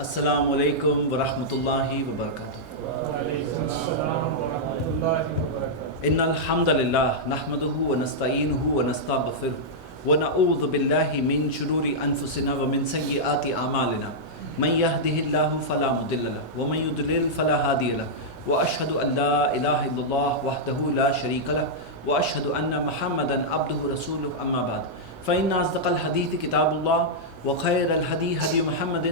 السلام علیکم ورحمۃ اللہ وبرکاتہ۔ وعلیکم السلام ورحمۃ اللہ وبرکاتہ۔ ان الحمد للہ نحمده ونستعینه ونستغفره ونعوذ باللہ من شرور انفسنا ومن سیئات اعمالنا من يهده الله فلا مضل له ومن يضلل فلا هادي له واشهد ان لا اله الا الله وحده لا شريك له واشهد ان محمدا عبده ورسوله اما بعد فان اصدق الحديث كتاب الله وخير الهدي هدي محمد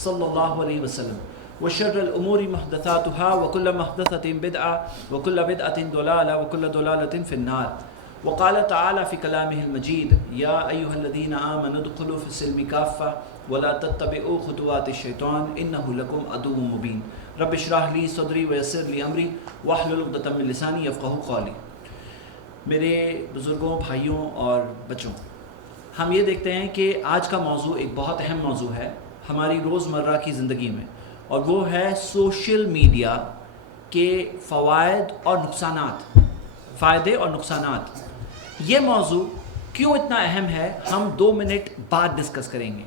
صلی اللہ علیہ وسلم وشر الامور محدثاتها وكل محدثة بدعة وكل بدعة ضلالة وكل ضلالة في النار وقال تعالى في كلامه المجيد يا أيها الذين آمنوا ادخلوا في السلم كافة ولا تتبعوا خطوات الشيطان إنه لكم عدو مبين رب اشرح لي صدري ويسر لي أمري واحلل عقدة من لساني يفقهوا قولي۔ میرے بزرگوں، بھائیوں اور بچوں، ہم یہ دیکھتے ہیں کہ آج کا موضوع ایک بہت اہم موضوع ہے ہماری روزمرہ کی زندگی میں، اور وہ ہے سوشل میڈیا کے فوائد اور نقصانات، فائدے اور نقصانات۔ یہ موضوع کیوں اتنا اہم ہے ہم 2 منٹ بعد ڈسکس کریں گے۔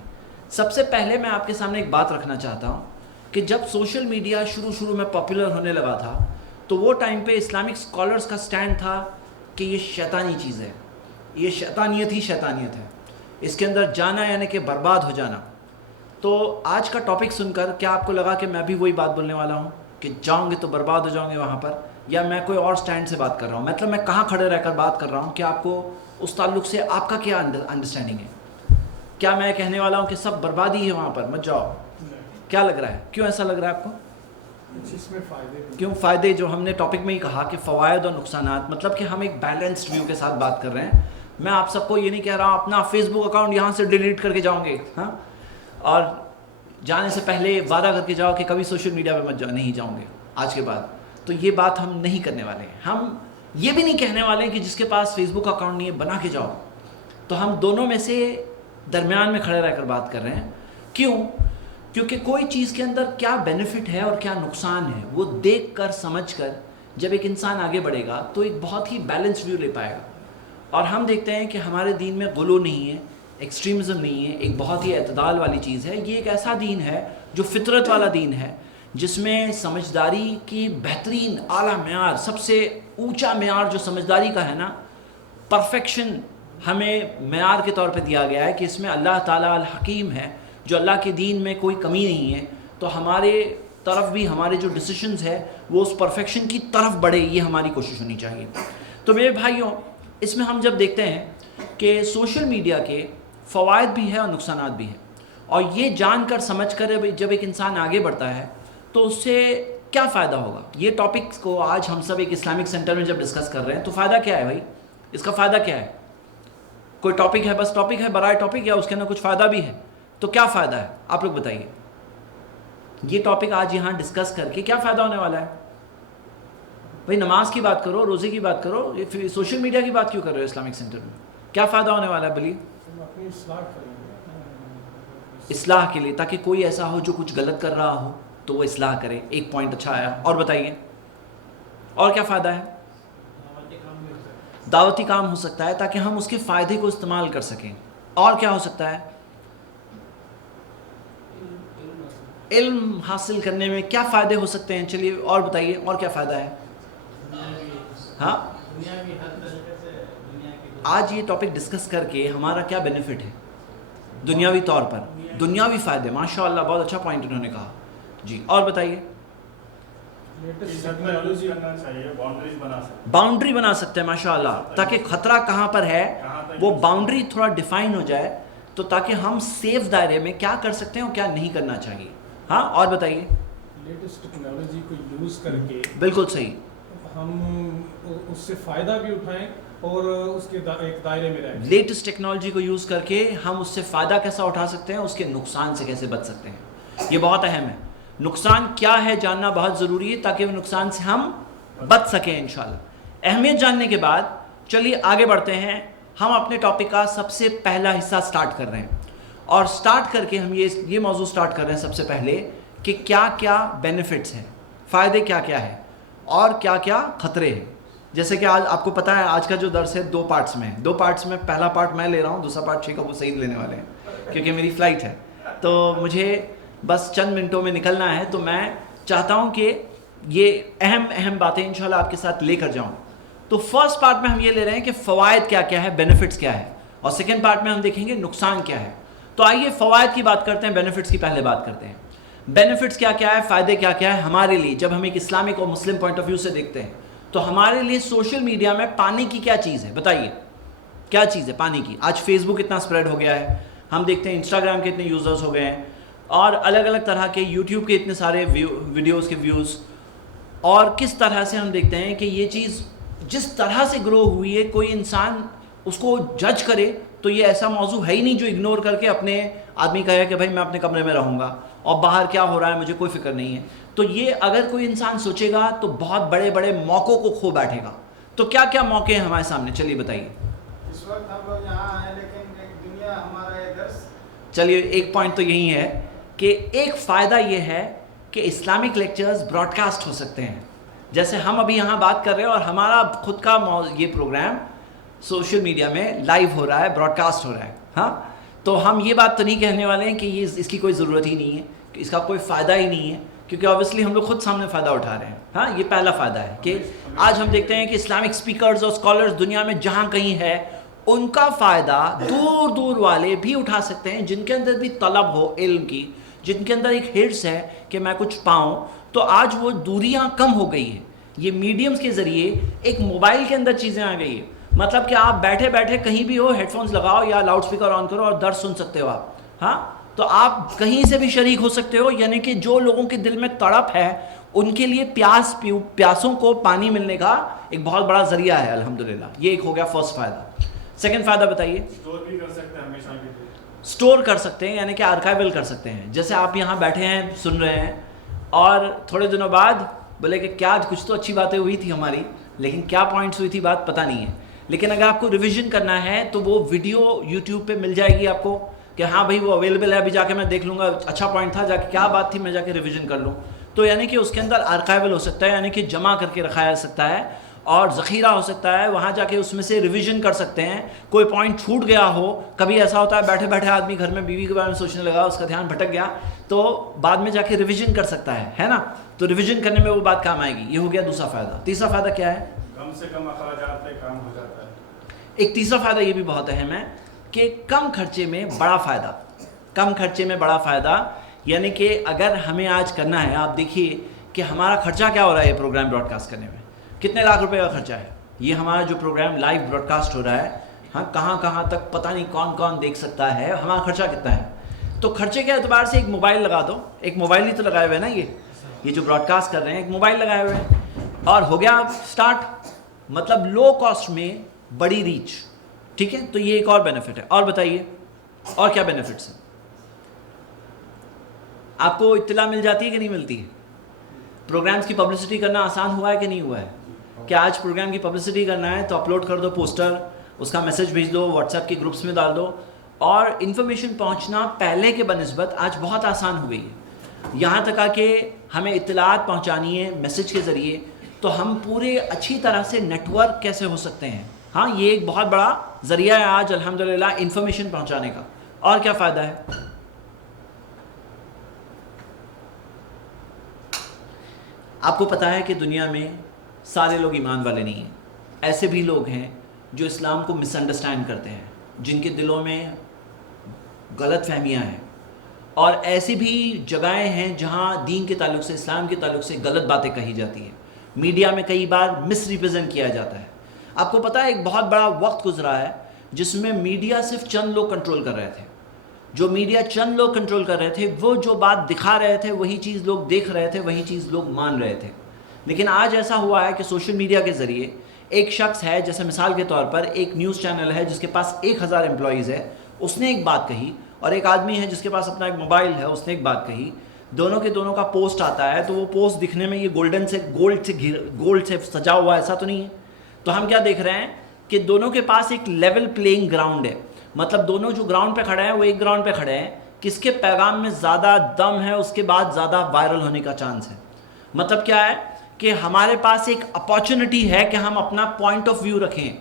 سب سے پہلے میں آپ کے سامنے ایک بات رکھنا چاہتا ہوں کہ جب سوشل میڈیا شروع میں پاپولر ہونے لگا تھا تو وہ ٹائم پہ اسلامک اسکالرس کا سٹینڈ تھا کہ یہ شیطانی چیز ہے، یہ شیطانیت ہی شیطانیت ہے، اس کے اندر جانا یعنی کہ برباد ہو جانا۔ تو آج کا ٹاپک سن کر کیا آپ کو لگا کہ میں بھی وہی بات بولنے والا ہوں کہ جاؤں گے تو برباد ہو جاؤں گے وہاں پر، یا میں کوئی اور سٹینڈ سے بات کر رہا ہوں؟ مطلب میں کہاں کھڑے رہ کر بات کر رہا ہوں کہ آپ کو اس تعلق سے آپ کا کیا انڈرسٹینڈنگ ہے؟ کیا میں کہنے والا ہوں کہ سب بربادی ہے وہاں پر، مت جاؤ؟ کیا لگ رہا ہے؟ کیوں ایسا لگ رہا ہے آپ کو؟ جس میں فائدے کیوں فائدے؟ جو ہم نے ٹاپک میں ہی کہا کہ فوائد اور نقصانات، مطلب کہ ہم ایک بیلنسڈ ویو کے ساتھ بات کر رہے ہیں۔ میں آپ سب کو یہ نہیں کہہ رہا ہوں اپنا فیس بک اکاؤنٹ یہاں سے ڈیلیٹ کر کے جاؤں گے، ہاں، اور جانے سے پہلے وعدہ کر کے جاؤ کہ کبھی سوشل میڈیا پہ نہیں جاؤں گے آج کے بعد۔ تو یہ بات ہم نہیں کرنے والے ہیں۔ ہم یہ بھی نہیں کہنے والے کہ جس کے پاس فیس بک اکاؤنٹ نہیں ہے بنا کے جاؤ۔ تو ہم دونوں میں سے درمیان میں کھڑے رہ کر بات کر رہے ہیں۔ کیوں؟ کیونکہ کوئی چیز کے اندر کیا بینیفٹ ہے اور کیا نقصان ہے وہ دیکھ کر سمجھ کر جب ایک انسان آگے بڑھے گا تو ایک بہت ہی بیلنس ویو لے پائے گا۔ اور ہم دیکھتے ہیں کہ ہمارے دین میں غلو نہیں ہے، ایکسٹریمزم نہیں ہے، ایک بہت ہی اعتدال والی چیز ہے۔ یہ ایک ایسا دین ہے جو فطرت والا دین ہے، جس میں سمجھداری کی بہترین اعلیٰ معیار، سب سے اونچا معیار جو سمجھداری کا ہے نا، پرفیکشن ہمیں معیار کے طور پہ دیا گیا ہے کہ اس میں اللہ تعالیٰ الحکیم ہے، جو اللہ کے دین میں کوئی کمی نہیں ہے۔ تو ہمارے طرف بھی ہمارے جو ڈیسیشنز ہے وہ اس پرفیکشن کی طرف بڑھے، یہ ہماری کوشش ہونی چاہیے۔ تو میرے بھائیوں، اس میں ہم جب دیکھتے ہیں کہ سوشل میڈیا کے فوائد بھی ہیں اور نقصانات بھی ہیں، اور یہ جان کر سمجھ کر جب ایک انسان آگے بڑھتا ہے تو اس سے کیا فائدہ ہوگا، یہ ٹاپکس کو آج ہم سب ایک اسلامک سینٹر میں جب ڈسکس کر رہے ہیں تو فائدہ کیا ہے بھائی؟ اس کا فائدہ کیا ہے؟ کوئی ٹاپک ہے، بس ٹاپک ہے برائے ٹاپک، یا اس کے اندر کچھ فائدہ بھی ہے؟ تو کیا فائدہ ہے آپ لوگ بتائیے؟ یہ ٹاپک آج یہاں ڈسکس کر کے کیا فائدہ ہونے والا ہے؟ بھائی نماز کی بات کرو، روزے کی بات کرو، یہ سوشل میڈیا کی بات کیوں کر رہے ہو اسلامک سینٹر میں؟ کیا فائدہ ہونے والا ہے بولیے؟ اپنی اصلاح کریں گے، اصلاح کے لیے، تاکہ کوئی ایسا ہو جو کچھ غلط کر رہا ہو تو وہ اصلاح کرے۔ ایک پوائنٹ اچھا آیا، اور بتائیے اور کیا فائدہ ہے؟ دعوتی کام ہو سکتا ہے تاکہ ہم اس کے فائدے کو استعمال کر سکیں۔ اور کیا ہو سکتا ہے؟ علم حاصل کرنے میں کیا فائدے ہو سکتے ہیں؟ چلیے اور بتائیے، اور کیا فائدہ ہے؟ ہاں، آج یہ ٹاپک ڈسکس کر کے ہمارا کیا بینیفٹ ہے دنیاوی طور پر؟ دنیاوی فائدے، ماشاء اللہ، بہت اچھا پوائنٹ انہوں نے کہا۔ جی اور بتائیے۔ باؤنڈری بنا سکتے ہیں، ماشاء اللہ، تاکہ خطرہ کہاں پر ہے وہ باؤنڈری تھوڑا ڈیفائن ہو جائے، تو تاکہ ہم سیف دائرے میں کیا کر سکتے ہیں اور کیا نہیں کرنا چاہیے۔ ہاں اور بتائیے۔ لیٹسٹ ٹیکنالوجی کو یوز کر کے بالکل صحیح، ہم اس سے فائدہ بھی اٹھائیں اور اس کے ایک دائرے میں رہیں۔ لیٹسٹ ٹیکنالوجی کو یوز کر کے ہم اس سے فائدہ کیسا اٹھا سکتے ہیں، اس کے نقصان سے کیسے بچ سکتے ہیں، یہ بہت اہم ہے۔ نقصان کیا ہے جاننا بہت ضروری ہے تاکہ وہ نقصان سے ہم بچ سکیں انشاءاللہ۔ اہمیت جاننے کے بعد چلیے آگے بڑھتے ہیں۔ ہم اپنے ٹاپک کا سب سے پہلا حصہ سٹارٹ کر رہے ہیں، اور سٹارٹ کر کے ہم یہ موضوع سٹارٹ کر رہے ہیں سب سے پہلے کہ کیا کیا بینیفٹس ہیں، فائدے کیا کیا ہے اور کیا کیا خطرے ہیں۔ جیسے کہ آج آپ کو پتہ ہے آج کا جو درس ہے 2 پارٹس میں ہے۔ 2 پارٹس میں پہلا پارٹ میں لے رہا ہوں، دوسرا پارٹ شیخ ابو سعید لینے والے ہیں کیونکہ میری فلائٹ ہے۔ تو مجھے بس چند منٹوں میں نکلنا ہے، تو میں چاہتا ہوں کہ یہ اہم باتیں انشاءاللہ آپ کے ساتھ لے کر جاؤں. تو فرسٹ پارٹ میں ہم یہ لے رہے ہیں کہ فوائد کیا کیا ہے، بینیفٹس کیا ہے، اور سیکنڈ پارٹ میں ہم دیکھیں گے نقصان کیا ہے. تو آئیے فوائد کی بات کرتے ہیں، بینیفٹس کی پہلے بات کرتے ہیں. بینیفٹس کیا کیا ہے، فائدے کیا کیا ہے ہمارے لیے. جب ہم ایک اسلامک اور مسلم پوائنٹ آف ویو سے دیکھتے ہیں تو ہمارے لیے سوشل میڈیا میں پانی کی کیا چیز ہے، بتائیے کیا چیز ہے پانی کی. آج فیس بک اتنا اسپریڈ ہو گیا ہے، ہم دیکھتے ہیں انسٹاگرام کے اتنے یوزرز ہو گئے ہیں، اور الگ الگ طرح کے یوٹیوب کے اتنے سارے ویڈیوز کے ویوز، اور کس طرح سے ہم دیکھتے ہیں کہ یہ چیز جس طرح سے گرو ہوئی ہے، کوئی انسان اس کو جج کرے تو یہ ایسا موضوع ہے ہی نہیں جو اگنور کر کے اپنے آدمی کہے کہ بھائی میں اپنے کمرے میں رہوں گا اور باہر کیا ہو رہا ہے مجھے کوئی فکر نہیں ہے. تو یہ اگر کوئی انسان سوچے گا تو بہت بڑے بڑے موقعوں کو کھو بیٹھے گا. تو کیا کیا موقع ہیں ہمارے سامنے، چلیے بتائیے. اس وقت ہم لوگ یہاں ہیں لیکن ایک دنیا ہمارا یہ درس. چلیے ایک پوائنٹ تو یہی ہے کہ ایک فائدہ یہ ہے کہ اسلامک لیکچرز براڈ کاسٹ ہو سکتے ہیں. جیسے ہم ابھی یہاں بات کر رہے ہیں اور ہمارا خود کا یہ پروگرام سوشل میڈیا میں لائیو ہو رہا ہے، براڈ کاسٹ ہو رہا ہے. ہاں تو ہم یہ بات تو نہیں کہنے والے ہیں کہ یہ اس کی کوئی ضرورت ہی نہیں ہے، کہ اس کا کوئی فائدہ ہی نہیں ہے، کیونکہ آبویسلی ہم لوگ خود سامنے فائدہ اٹھا رہے ہیں. ہاں یہ پہلا فائدہ ہے کہ آج ہم دیکھتے ہیں کہ اسلامک اسپیکرز اور اسکالرز دنیا میں جہاں کہیں ہے، ان کا فائدہ دور دور والے بھی اٹھا سکتے ہیں جن کے اندر بھی طلب ہو علم کی، جن کے اندر ایک ہرس ہے کہ میں کچھ پاؤں. تو آج وہ دوریاں کم ہو گئی ہیں. یہ میڈیمز کے ذریعے ایک موبائل کے اندر چیزیں آ گئی ہیں. مطلب کہ آپ بیٹھے بیٹھے کہیں بھی ہو، ہیڈ فونز لگاؤ یا لاؤڈ اسپیکر آن کرو اور درس سن سکتے ہو آپ. ہاں تو آپ کہیں سے بھی شریک ہو سکتے ہو. یعنی کہ جو لوگوں کے دل میں تڑپ ہے ان کے لیے پیاسوں کو پانی ملنے کا ایک بہت بڑا ذریعہ ہے الحمدللہ. یہ ایک ہو گیا فرسٹ فائدہ. سیکنڈ فائدہ بتائیے. اسٹور بھی کر سکتے ہیں ہمیشہ کے لیے. اسٹور کر سکتے ہیں، یعنی کہ آرکائیول کر سکتے ہیں. جیسے آپ یہاں بیٹھے ہیں سن رہے ہیں اور تھوڑے دنوں بعد بولے کہ کیا کچھ تو اچھی باتیں ہوئی تھی ہماری، لیکن کیا پوائنٹس ہوئی تھی بات پتہ نہیں ہے. لیکن اگر آپ کو ریویژن کرنا ہے تو وہ ویڈیو یوٹیوب پہ مل جائے گی آپ کو کہ ہاں بھائی وہ اویلیبل ہے، ابھی جا کے میں دیکھ لوں گا اچھا پوائنٹ تھا، جا کے کیا بات تھی میں جا کے ریویژن کر لوں. تو یعنی کہ اس کے اندر آرکائیول ہو سکتا ہے، یعنی کہ جمع کر کے رکھا جا سکتا ہے اور ذخیرہ ہو سکتا ہے. وہاں جا کے اس میں سے ریویژن کر سکتے ہیں. کوئی پوائنٹ چھوٹ گیا ہو، کبھی ایسا ہوتا ہے بیٹھے بیٹھے آدمی گھر میں بیوی کے بارے میں سوچنے لگا، اس کا دھیان بھٹک گیا، تو بعد میں جا کے ریویژن کر سکتا ہے نا. تو ریویژن کرنے میں وہ بات کام آئے گی. یہ ہو گیا دوسرا فائدہ. تیسرا فائدہ کیا ہے؟ کم سے کم اخراجات پہ کام ہو جاتا ہے. ایک تیسرا فائدہ یہ بھی بہت اہم ہے کہ کم خرچے میں بڑا فائدہ. کم خرچے میں بڑا فائدہ یعنی کہ اگر ہمیں آج کرنا ہے، آپ دیکھیے کہ ہمارا خرچہ کیا ہو رہا ہے یہ پروگرام براڈ کاسٹ کرنے میں. کتنے لاکھ روپے کا خرچہ ہے یہ ہمارا جو پروگرام لائیو براڈ کاسٹ ہو رہا ہے. ہاں کہاں کہاں تک پتہ نہیں کون کون دیکھ سکتا ہے. ہمارا خرچہ کتنا ہے؟ تو خرچے کے اعتبار سے ایک موبائل لگا دو. ایک موبائل ہی تو لگائے ہوئے ہیں نا یہ جو براڈ کاسٹ کر رہے ہیں، ایک موبائل لگائے ہوئے ہیں اور ہو گیا اسٹارٹ. مطلب لو کاسٹ میں بڑی ریچ. ٹھیک ہے، تو یہ ایک اور بینیفٹ ہے. اور بتائیے اور کیا بینیفٹس ہیں؟ آپ کو اطلاع مل جاتی ہے کہ نہیں ملتی ہے؟ پروگرامز کی پبلسٹی کرنا آسان ہوا ہے کہ نہیں ہوا ہے؟ کہ آج پروگرام کی پبلسٹی کرنا ہے تو اپلوڈ کر دو پوسٹر، اس کا میسج بھیج دو، واٹس ایپ کے گروپس میں ڈال دو، اور انفارمیشن پہنچنا پہلے کے بنسبت آج بہت آسان ہو گئی ہے. یہاں تک کہ ہمیں اطلاعات پہنچانی ہے میسج کے ذریعے تو ہم پورے اچھی طرح سے نیٹ ورک کیسے ہو سکتے ہیں. ہاں یہ ایک بہت بڑا ذریعہ ہے آج الحمدللہ انفارمیشن پہنچانے کا. اور کیا فائدہ ہے؟ آپ کو پتہ ہے کہ دنیا میں سارے لوگ ایمان والے نہیں ہیں. ایسے بھی لوگ ہیں جو اسلام کو مس انڈرسٹینڈ کرتے ہیں، جن کے دلوں میں غلط فہمیاں ہیں، اور ایسی بھی جگہیں ہیں جہاں دین کے تعلق سے، اسلام کے تعلق سے غلط باتیں کہی جاتی ہیں. میڈیا میں کئی بار مس ریپرزینٹ کیا جاتا ہے. آپ کو پتہ ہے ایک بہت بڑا وقت گزرا ہے جس میں میڈیا صرف چند لوگ کنٹرول کر رہے تھے. جو میڈیا چند لوگ کنٹرول کر رہے تھے، وہ جو بات دکھا رہے تھے وہی چیز لوگ دیکھ رہے تھے، وہی چیز لوگ مان رہے تھے. لیکن آج ایسا ہوا ہے کہ سوشل میڈیا کے ذریعے ایک شخص ہے، جیسے مثال کے طور پر ایک نیوز چینل ہے جس کے پاس 1000 امپلائیز ہے، اس نے ایک بات کہی، اور ایک آدمی ہے جس کے پاس اپنا ایک موبائل ہے، اس نے ایک بات کہی. دونوں کے دونوں کا پوسٹ آتا ہے تو وہ پوسٹ دکھنے میں یہ گولڈ سے سجا ہوا ایسا تو نہیں ہے. تو ہم کیا دیکھ رہے ہیں کہ دونوں کے پاس ایک لیول پلینگ گراؤنڈ ہے. مطلب دونوں جو گراؤنڈ پہ کھڑے ہیں وہ ایک گراؤنڈ پہ کھڑے ہیں. کس کے پیغام میں زیادہ دم ہے اس کے بعد زیادہ وائرل ہونے کا چانس ہے. مطلب کیا ہے کہ ہمارے پاس ایک اپارچونٹی ہے کہ ہم اپنا پوائنٹ آف ویو رکھیں.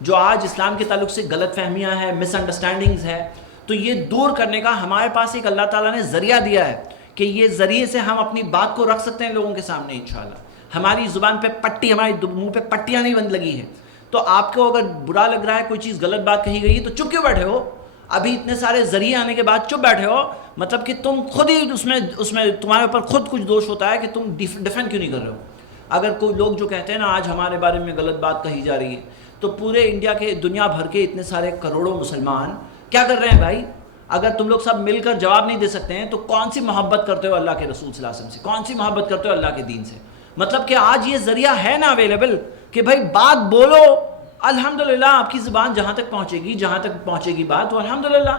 جو آج اسلام کے تعلق سے غلط فہمیاں ہیں، مس انڈرسٹینڈنگز ہے، تو یہ دور کرنے کا ہمارے پاس ایک اللہ تعالیٰ نے ذریعہ دیا ہے. کہ یہ ذریعے سے ہم اپنی بات کو رکھ سکتے ہیں لوگوں کے سامنے انشاءاللہ. ہماری زبان پہ پٹی، ہمارے منہ پہ پٹیاں نہیں بند لگی ہیں. تو آپ کو اگر برا لگ رہا ہے، کوئی چیز غلط بات کہی گئی ہے، تو چپ کیوں بیٹھے ہو؟ ابھی اتنے سارے ذریعے آنے کے بعد چپ بیٹھے ہو، مطلب کہ تم خود ہی اس میں تمہارے اوپر خود کچھ دوش ہوتا ہے کہ تم ڈیفینڈ کیوں نہیں کر رہے ہو. اگر کوئی لوگ جو کہتے ہیں نا آج ہمارے بارے میں غلط بات کہی جا رہی ہے، تو پورے انڈیا کے، دنیا بھر کے اتنے سارے کروڑوں مسلمان کیا کر رہے ہیں بھائی؟ اگر تم لوگ سب مل کر جواب نہیں دے سکتے ہیں تو کون سی محبت کرتے ہو اللہ کے رسول صلی اللہ علیہ وسلم سے؟ کون سی محبت کرتے ہو اللہ کے دین سے؟ مطلب کہ آج یہ ذریعہ ہے نا اویلیبل کہ بھائی بات بولو، الحمدللہ آپ کی زبان جہاں تک پہنچے گی بات، تو الحمدللہ.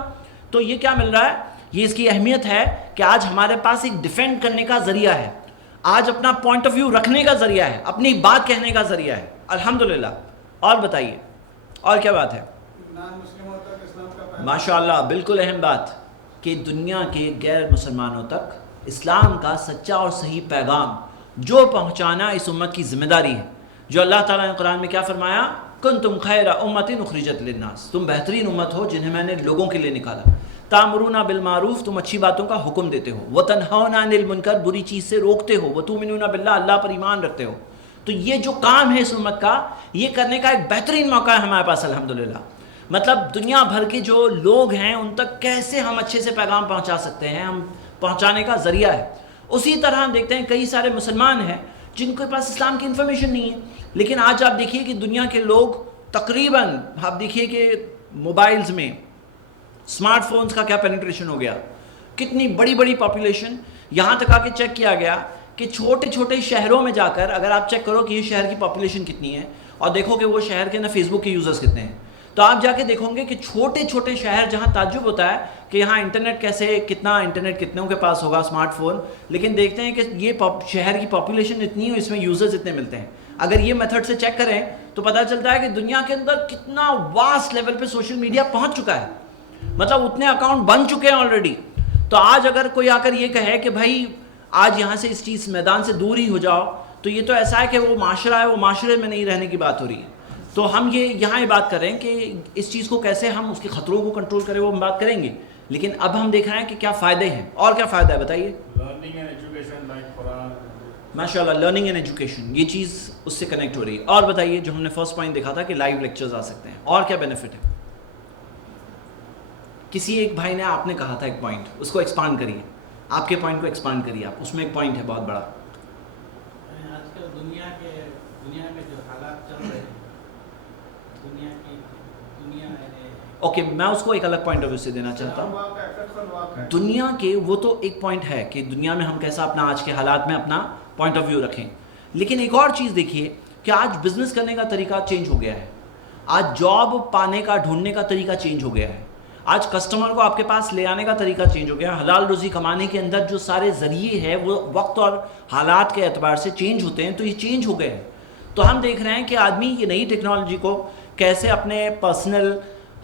تو یہ کیا مل رہا ہے؟ یہ اس کی اہمیت ہے کہ آج ہمارے پاس ایک ڈیفینڈ کرنے کا ذریعہ ہے، آج اپنا پوائنٹ آف ویو رکھنے کا ذریعہ ہے، اپنی بات کہنے کا ذریعہ ہے، الحمدللہ. اور بتائیے اور کیا بات ہے؟ نان مسلموں تک اسلام کا پیغام. ماشاءاللہ، بالکل اہم بات کہ دنیا کے غیر مسلمانوں تک اسلام کا سچا اور صحیح پیغام جو پہنچانا اس امت کی ذمہ داری ہے. جو اللہ تعالیٰ نے قرآن میں کیا فرمایا؟ کنتم خیر امت اخرجت للناس، تم بہترین امت ہو جنہیں میں نے لوگوں کے لیے نکالا. تامرون بالمعروف، تم اچھی باتوں کا حکم دیتے ہو. وتنہون عن المنکر، بری چیز سے روکتے ہو. وتؤمنون باللہ، اللہ پر ایمان رکھتے ہو. تو یہ جو کام ہے اس امت کا، یہ کرنے کا ایک بہترین موقع ہے ہمارے پاس الحمدللہ. مطلب دنیا بھر کے جو لوگ ہیں ان تک کیسے ہم اچھے سے پیغام پہنچا سکتے ہیں، ہم پہنچانے کا ذریعہ ہے. اسی طرح ہم دیکھتے ہیں کئی سارے مسلمان ہیں جن کے پاس اسلام کی انفارمیشن نہیں ہے، لیکن آج آپ دیکھیے کہ دنیا کے لوگ تقریباً، آپ دیکھیے کہ موبائلز میں اسمارٹ فونز کا کیا پینیٹریشن ہو گیا، کتنی بڑی بڑی پاپولیشن. یہاں تک آ کے چیک کیا گیا کہ چھوٹے چھوٹے شہروں میں جا کر اگر آپ چیک کرو کہ یہ شہر کی پاپولیشن کتنی ہے اور دیکھو کہ وہ شہر کے اندر فیس بک کے یوزرز کتنے ہیں، تو آپ جا کے دیکھو گے کہ چھوٹے چھوٹے شہر جہاں تعجب ہوتا ہے کہ یہاں انٹرنیٹ انٹرنیٹ کتنوں کے پاس ہوگا اسمارٹ فون، لیکن دیکھتے ہیں کہ یہ شہر کی پاپولیشن اتنی ہے، اس میں یوزرز اتنے ملتے ہیں. اگر یہ میتھڈ سے چیک کریں تو پتہ چلتا ہے کہ دنیا کے اندر کتنا واسٹ لیول پہ سوشل میڈیا پہنچ چکا ہے، مطلب اتنے اکاؤنٹ بن چکے ہیں آلریڈی. تو آج اگر کوئی آ کر یہ کہے کہ بھائی آج یہاں سے اس چیز میدان سے دور ہی ہو جاؤ، تو یہ تو ایسا ہے کہ وہ معاشرہ ہے، وہ معاشرے میں نہیں رہنے کی بات ہو رہی ہے. تو ہم یہاں یہ بات کر رہے ہیں کہ اس چیز کو کیسے ہم اس کے خطروں کو کنٹرول کریں، وہ ہم بات کریں گے. لیکن اب ہم دیکھ رہے ہیں کہ کیا فائدے ہیں اور کیا فائدہ ہے، بتائیے. لرننگ اینڈ ایجوکیشن لائک قرآن. ماشاءاللہ، لرننگ اینڈ ایجوکیشن، یہ چیز اس سے کنیکٹ ہو رہی ہے. اور بتائیے، جو ہم نے فرسٹ پوائنٹ دیکھا تھا کہ لائیو لیکچرز آ سکتے ہیں، اور کیا بینیفٹ ہے؟ کسی ایک بھائی نے، آپ نے کہا تھا ایک پوائنٹ، اس کو ایکسپانڈ کریے، آپ کے پوائنٹ کو ایکسپانڈ کریے آپ، اس میں ایک پوائنٹ ہے بہت بڑا. آج کل دنیا میں جو حالات چل رہے ہیں، اوکے، میں اس کو ایک الگ پوائنٹ آف ویو سے دینا چاہتا ہوں. دنیا کے وہ تو ایک پوائنٹ ہے کہ دنیا میں ہم کیسا اپنا آج کے حالات میں اپنا پوائنٹ آف ویو رکھیں، لیکن ایک اور چیز دیکھیے کہ آج بزنس کرنے کا طریقہ چینج ہو گیا ہے. آج جاب پانے کا، ڈھونڈنے کا طریقہ چینج ہو گیا ہے. آج کسٹمر کو آپ کے پاس لے آنے کا طریقہ چینج ہو گیا. حلال روزی کمانے کے اندر جو سارے ذریعے ہیں وہ وقت اور حالات کے اعتبار سے چینج ہوتے ہیں، تو یہ چینج ہو گئے ہیں. تو ہم دیکھ رہے ہیں کہ آدمی یہ نئی ٹیکنالوجی کو کیسے اپنے پرسنل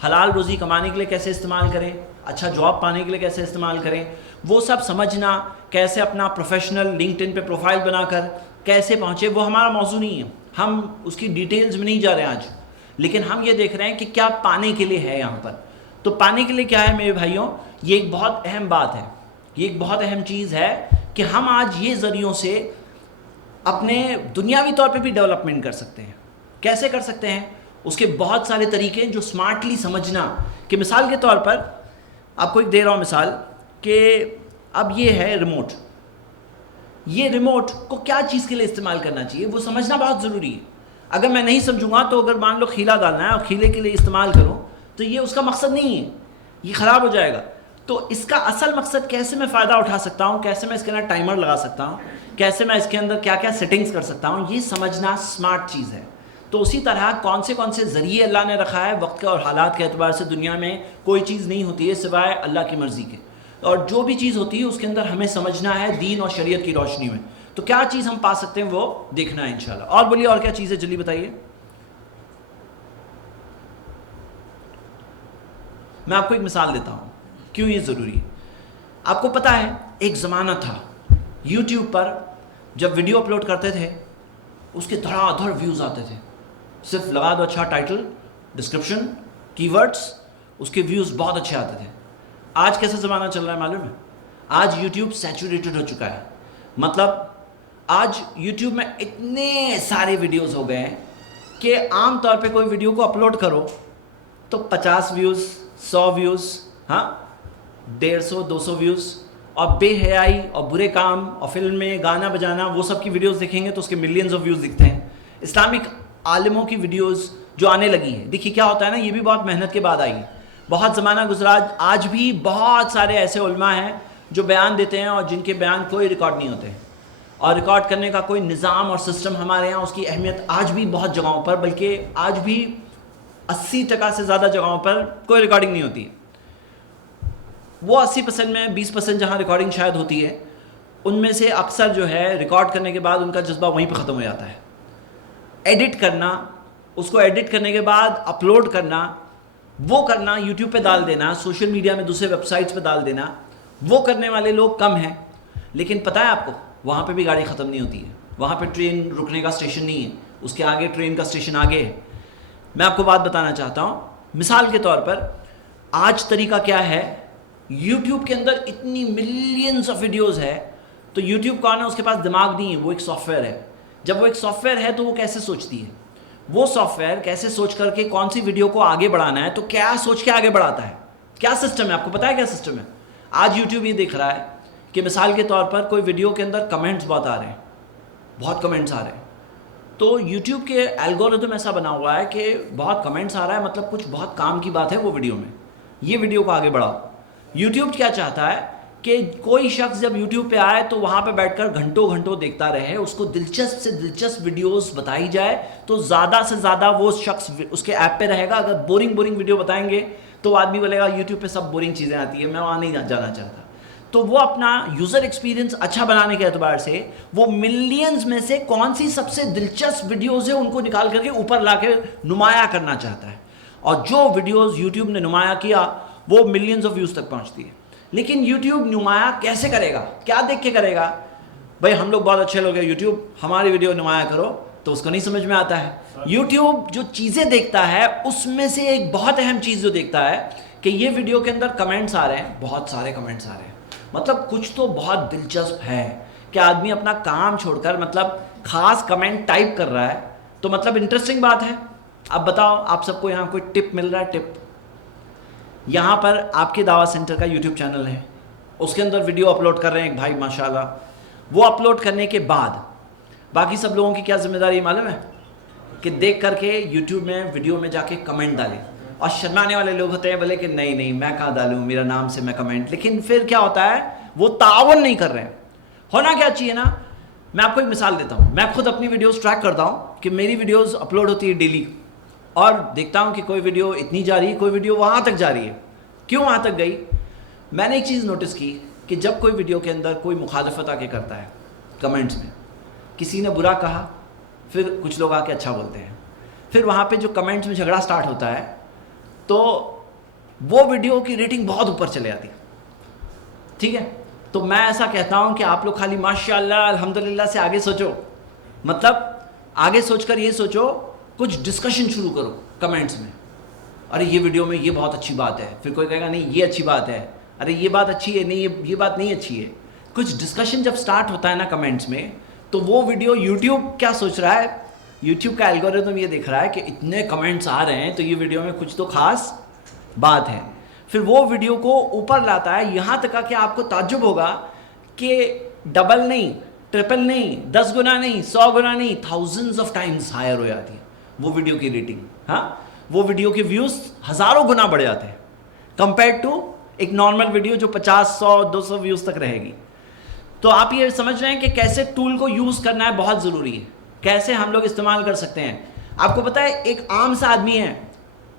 حلال روزی کمانے کے لیے کیسے استعمال کریں، اچھا جاب پانے کے لیے کیسے استعمال کریں، وہ سب سمجھنا، کیسے اپنا پروفیشنل لنکڈ ان پہ پروفائل بنا کر کیسے پہنچے، وہ ہمارا موضوع نہیں ہے. ہم اس کی ڈیٹیلز میں نہیں جا رہے ہیں آج، لیکن ہم یہ دیکھ رہے ہیں کہ کیا پانے کے لیے ہے یہاں پر. تو پانے کے لیے کیا ہے میرے بھائیوں، یہ ایک بہت اہم بات ہے، یہ ایک بہت اہم چیز ہے کہ ہم آج یہ ذریعوں سے اپنے دنیاوی طور پہ بھی ڈیولپمنٹ کر سکتے ہیں. کیسے کر سکتے ہیں؟ اس کے بہت سارے طریقے ہیں جو سمارٹلی سمجھنا. کہ مثال کے طور پر آپ کو ایک دے رہا ہوں مثال کہ اب یہ ہے ریموٹ، یہ ریموٹ کو کیا چیز کے لیے استعمال کرنا چاہیے وہ سمجھنا بہت ضروری ہے. اگر میں نہیں سمجھوں گا تو اگر مان لو کھیلا ڈالنا ہے اور کھیلے کے لیے استعمال کروں تو یہ اس کا مقصد نہیں ہے، یہ خراب ہو جائے گا. تو اس کا اصل مقصد کیسے میں فائدہ اٹھا سکتا ہوں، کیسے میں اس کے اندر ٹائمر لگا سکتا ہوں، کیسے میں اس کے اندر کیا کیا سیٹنگز کر سکتا ہوں، یہ سمجھنا اسمارٹ چیز ہے. تو اسی طرح کون سے ذریعے اللہ نے رکھا ہے، وقت کے اور حالات کے اعتبار سے دنیا میں کوئی چیز نہیں ہوتی ہے سوائے اللہ کی مرضی کے، اور جو بھی چیز ہوتی ہے اس کے اندر ہمیں سمجھنا ہے دین اور شریعت کی روشنی میں. تو کیا چیز ہم پا سکتے ہیں وہ دیکھنا ہے انشاءاللہ. اور بولیے اور کیا چیز ہے، جلدی بتائیے. میں آپ کو ایک مثال دیتا ہوں کیوں یہ ضروری ہے. آپ کو پتہ ہے ایک زمانہ تھا یوٹیوب پر جب ویڈیو اپلوڈ کرتے تھے اس کے دھڑا دھڑ ویوز آتے تھے، صرف لگا دو اچھا ٹائٹل، ڈسکرپشن، کی ورڈز، اس کے ویوز بہت اچھے آتے تھے. آج کیسا زمانہ چل رہا ہے معلوم ہے؟ آج یوٹیوب سیچوریٹڈ ہو چکا ہے. مطلب آج یوٹیوب میں اتنے سارے ویڈیوز ہو گئے ہیں کہ عام طور پہ کوئی ویڈیو کو اپلوڈ کرو تو 50 ویوز, 100 ویوز, ہاں 150 200 ویوز, اور بے حیائی اور برے کام اور فلم میں گانا بجانا وہ سب کی ویڈیوز دیکھیں گے تو اس کے ملینز آف ویوز دکھتے ہیں. اسلامک عالموں کی ویڈیوز جو آنے لگی ہے, دیکھیے کیا ہوتا ہے نا, یہ بھی بہت محنت کے بعد آئی ہے. بہت زمانہ گزرا, آج بھی بہت سارے ایسے علماء ہیں جو بیان دیتے ہیں اور جن کے بیان کوئی ریکارڈ نہیں ہوتے, اور ریکارڈ کرنے کا کوئی نظام اور سسٹم ہمارے یہاں, اس کی اہمیت آج بھی بہت جگہوں پر, بلکہ آج بھی 80% سے زیادہ جگہوں پر کوئی ریکارڈنگ نہیں ہوتی ہے. وہ 80% میں 20% جہاں ریکارڈنگ شاید ہوتی ہے, ان میں سے اکثر جو ہے ریکارڈ کرنے کے بعد ان کا جذبہ وہیں پہ ختم ہو جاتا ہے. ایڈٹ کرنا, اس کو ایڈٹ کرنے کے بعد اپلوڈ کرنا, وہ کرنا, یوٹیوب پہ ڈال دینا, سوشل میڈیا میں دوسرے ویب سائٹس پہ ڈال دینا, وہ کرنے والے لوگ کم ہیں. لیکن پتہ ہے آپ کو, وہاں پہ بھی گاڑی ختم نہیں ہوتی ہے, وہاں پہ ٹرین رکنے کا اسٹیشن نہیں ہے, اس کے آگے ٹرین کا اسٹیشن آگے ہے. میں آپ کو بات بتانا چاہتا ہوں, مثال کے طور پر آج طریقہ کیا ہے, یوٹیوب کے اندر اتنی ملینز آف ویڈیوز ہے, تو یوٹیوب کون ہے, اس کے پاس دماغ نہیں ہے, وہ ایک سافٹ ویئر ہے. جب وہ ایک سافٹ ویئر ہے تو وہ کیسے سوچتی ہے, وہ سافٹ ویئر کیسے سوچ کر کے کون سی ویڈیو کو آگے بڑھانا ہے, تو کیا سوچ کے آگے بڑھاتا ہے, کیا سسٹم ہے, آپ کو پتا ہے کیا سسٹم ہے. آج یوٹیوب یہ دیکھ رہا ہے کہ مثال کے طور پر کوئی ویڈیو کے اندر کمنٹس بہت آ رہے ہیں, بہت کمنٹس آ رہے ہیں, تو یوٹیوب کے الگورتھم ایسا بنا ہوا ہے کہ بہت کمنٹس آ رہا ہے, مطلب کچھ بہت کام کی بات ہے وہ ویڈیو میں, یہ ویڈیو کو آگے بڑھاؤ. یوٹیوب کیا چاہتا ہے کہ کوئی شخص جب یوٹیوب پہ آئے تو وہاں پہ بیٹھ کر گھنٹوں گھنٹوں دیکھتا رہے, اس کو دلچسپ سے دلچسپ ویڈیوز بتائی جائے تو زیادہ سے زیادہ وہ شخص اس کے ایپ پہ رہے گا. اگر بورنگ ویڈیو بتائیں گے تو آدمی بولے گا یوٹیوب پہ سب بورنگ چیزیں آتی ہیں, میں وہاں نہیں جانا چاہتا. تو وہ اپنا یوزر ایکسپیرینس اچھا بنانے کے اعتبار سے وہ ملینز میں سے کون سی سب سے دلچسپ ویڈیوز ہیں ان کو نکال کر کے اوپر لا کے نمایاں کرنا چاہتا ہے, اور جو ویڈیوز یوٹیوب نے نمایاں کیا وہ ملینز آف ویوز تک پہنچتی ہے. لیکن یوٹیوب نمایاں کیسے کرے گا, کیا دیکھ کے کرے گا, بھائی ہم لوگ بہت اچھے لوگ ہیں, یوٹیوب ہماری ویڈیو نمایاں کرو, تو اس کو نہیں سمجھ میں آتا ہے. یوٹیوب جو چیزیں دیکھتا ہے اس میں سے ایک بہت اہم چیز جو دیکھتا ہے کہ یہ ویڈیو کے اندر کمنٹس آ رہے ہیں, بہت سارے کمنٹس آ رہے ہیں, مطلب کچھ تو بہت دلچسپ ہے کہ آدمی اپنا کام چھوڑ کر مطلب خاص کمنٹ ٹائپ کر رہا ہے, تو مطلب انٹرسٹنگ بات ہے. اب بتاؤ آپ سب کو یہاں کوئی ٹپ مل رہا ہے, ٹپ یہاں پر آپ کے دعوت سینٹر کا یوٹیوب چینل ہے, اس کے اندر ویڈیو اپلوڈ کر رہے ہیں ایک بھائی ماشاءاللہ. وہ اپلوڈ کرنے کے بعد باقی سب لوگوں کی کیا ذمہ داری معلوم ہے, کہ دیکھ کر کے یوٹیوب میں ویڈیو میں جا کے کمنٹ ڈالیں. اور شرمانے والے لوگ ہوتے ہیں, بولے کہ نہیں میں کہاں ڈالوں, میرا نام سے میں کمنٹ. لیکن پھر کیا ہوتا ہے, وہ تعاون نہیں کر رہے ہیں. ہونا کیا چاہیے نا, میں آپ کو ایک مثال دیتا ہوں. میں خود اپنی ویڈیوز ٹریک کرتا ہوں کہ میری ویڈیوز اپلوڈ ہوتی ہے ڈیلی, اور دیکھتا ہوں کہ کوئی ویڈیو اتنی جا رہی ہے, کوئی ویڈیو وہاں تک جا رہی ہے. کیوں وہاں تک گئی؟ میں نے ایک چیز نوٹس کی کہ جب کوئی ویڈیو کے اندر کوئی مخالفت آ کے کرتا ہے, کمنٹس میں کسی نے برا کہا, پھر کچھ لوگ آ کے اچھا بولتے ہیں, پھر وہاں پہ جو کمنٹس میں جھگڑا سٹارٹ ہوتا ہے, تو وہ ویڈیو کی ریٹنگ بہت اوپر چلے جاتی ہے. ٹھیک ہے, تو میں ایسا کہتا ہوں کہ آپ لوگ خالی ماشاءاللہ الحمدللہ سے آگے سوچو, مطلب آگے سوچ کر یہ سوچو, کچھ ڈسکشن شروع کرو کمنٹس میں. ارے یہ ویڈیو میں یہ بہت اچھی بات ہے, پھر کوئی کہے گا نہیں یہ اچھی بات ہے, ارے یہ بات اچھی ہے, نہیں یہ بات نہیں اچھی ہے. کچھ ڈسکشن جب سٹارٹ ہوتا ہے نا کمنٹس میں, تو وہ ویڈیو یوٹیوب کیا سوچ رہا ہے, یوٹیوب کا الگورتھم یہ دیکھ رہا ہے کہ اتنے کمنٹس آ رہے ہیں تو یہ ویڈیو میں کچھ تو خاص بات ہے. پھر وہ ویڈیو کو اوپر لاتا ہے, یہاں تک کہ آپ کو تعجب ہوگا کہ ڈبل نہیں, ٹرپل نہیں, 10 گنا نہیں, 100 گنا نہیں, تھاؤزنڈز آف ٹائمز ہائر ہو جاتی ہے وہ ویڈیو کی ریٹنگ. ہاں, وہ ویڈیو کے ویوز ہزاروں گنا بڑھ جاتے ہیں کمپیئر ٹو ایک نارمل ویڈیو جو 50 100 200 ویوز تک رہے گی. تو آپ یہ سمجھ رہے ہیں کہ کیسے ٹول کو یوز کرنا ہے بہت ضروری ہے, کیسے ہم لوگ استعمال کر سکتے ہیں. آپ کو پتہ ہے ایک عام سا آدمی ہے,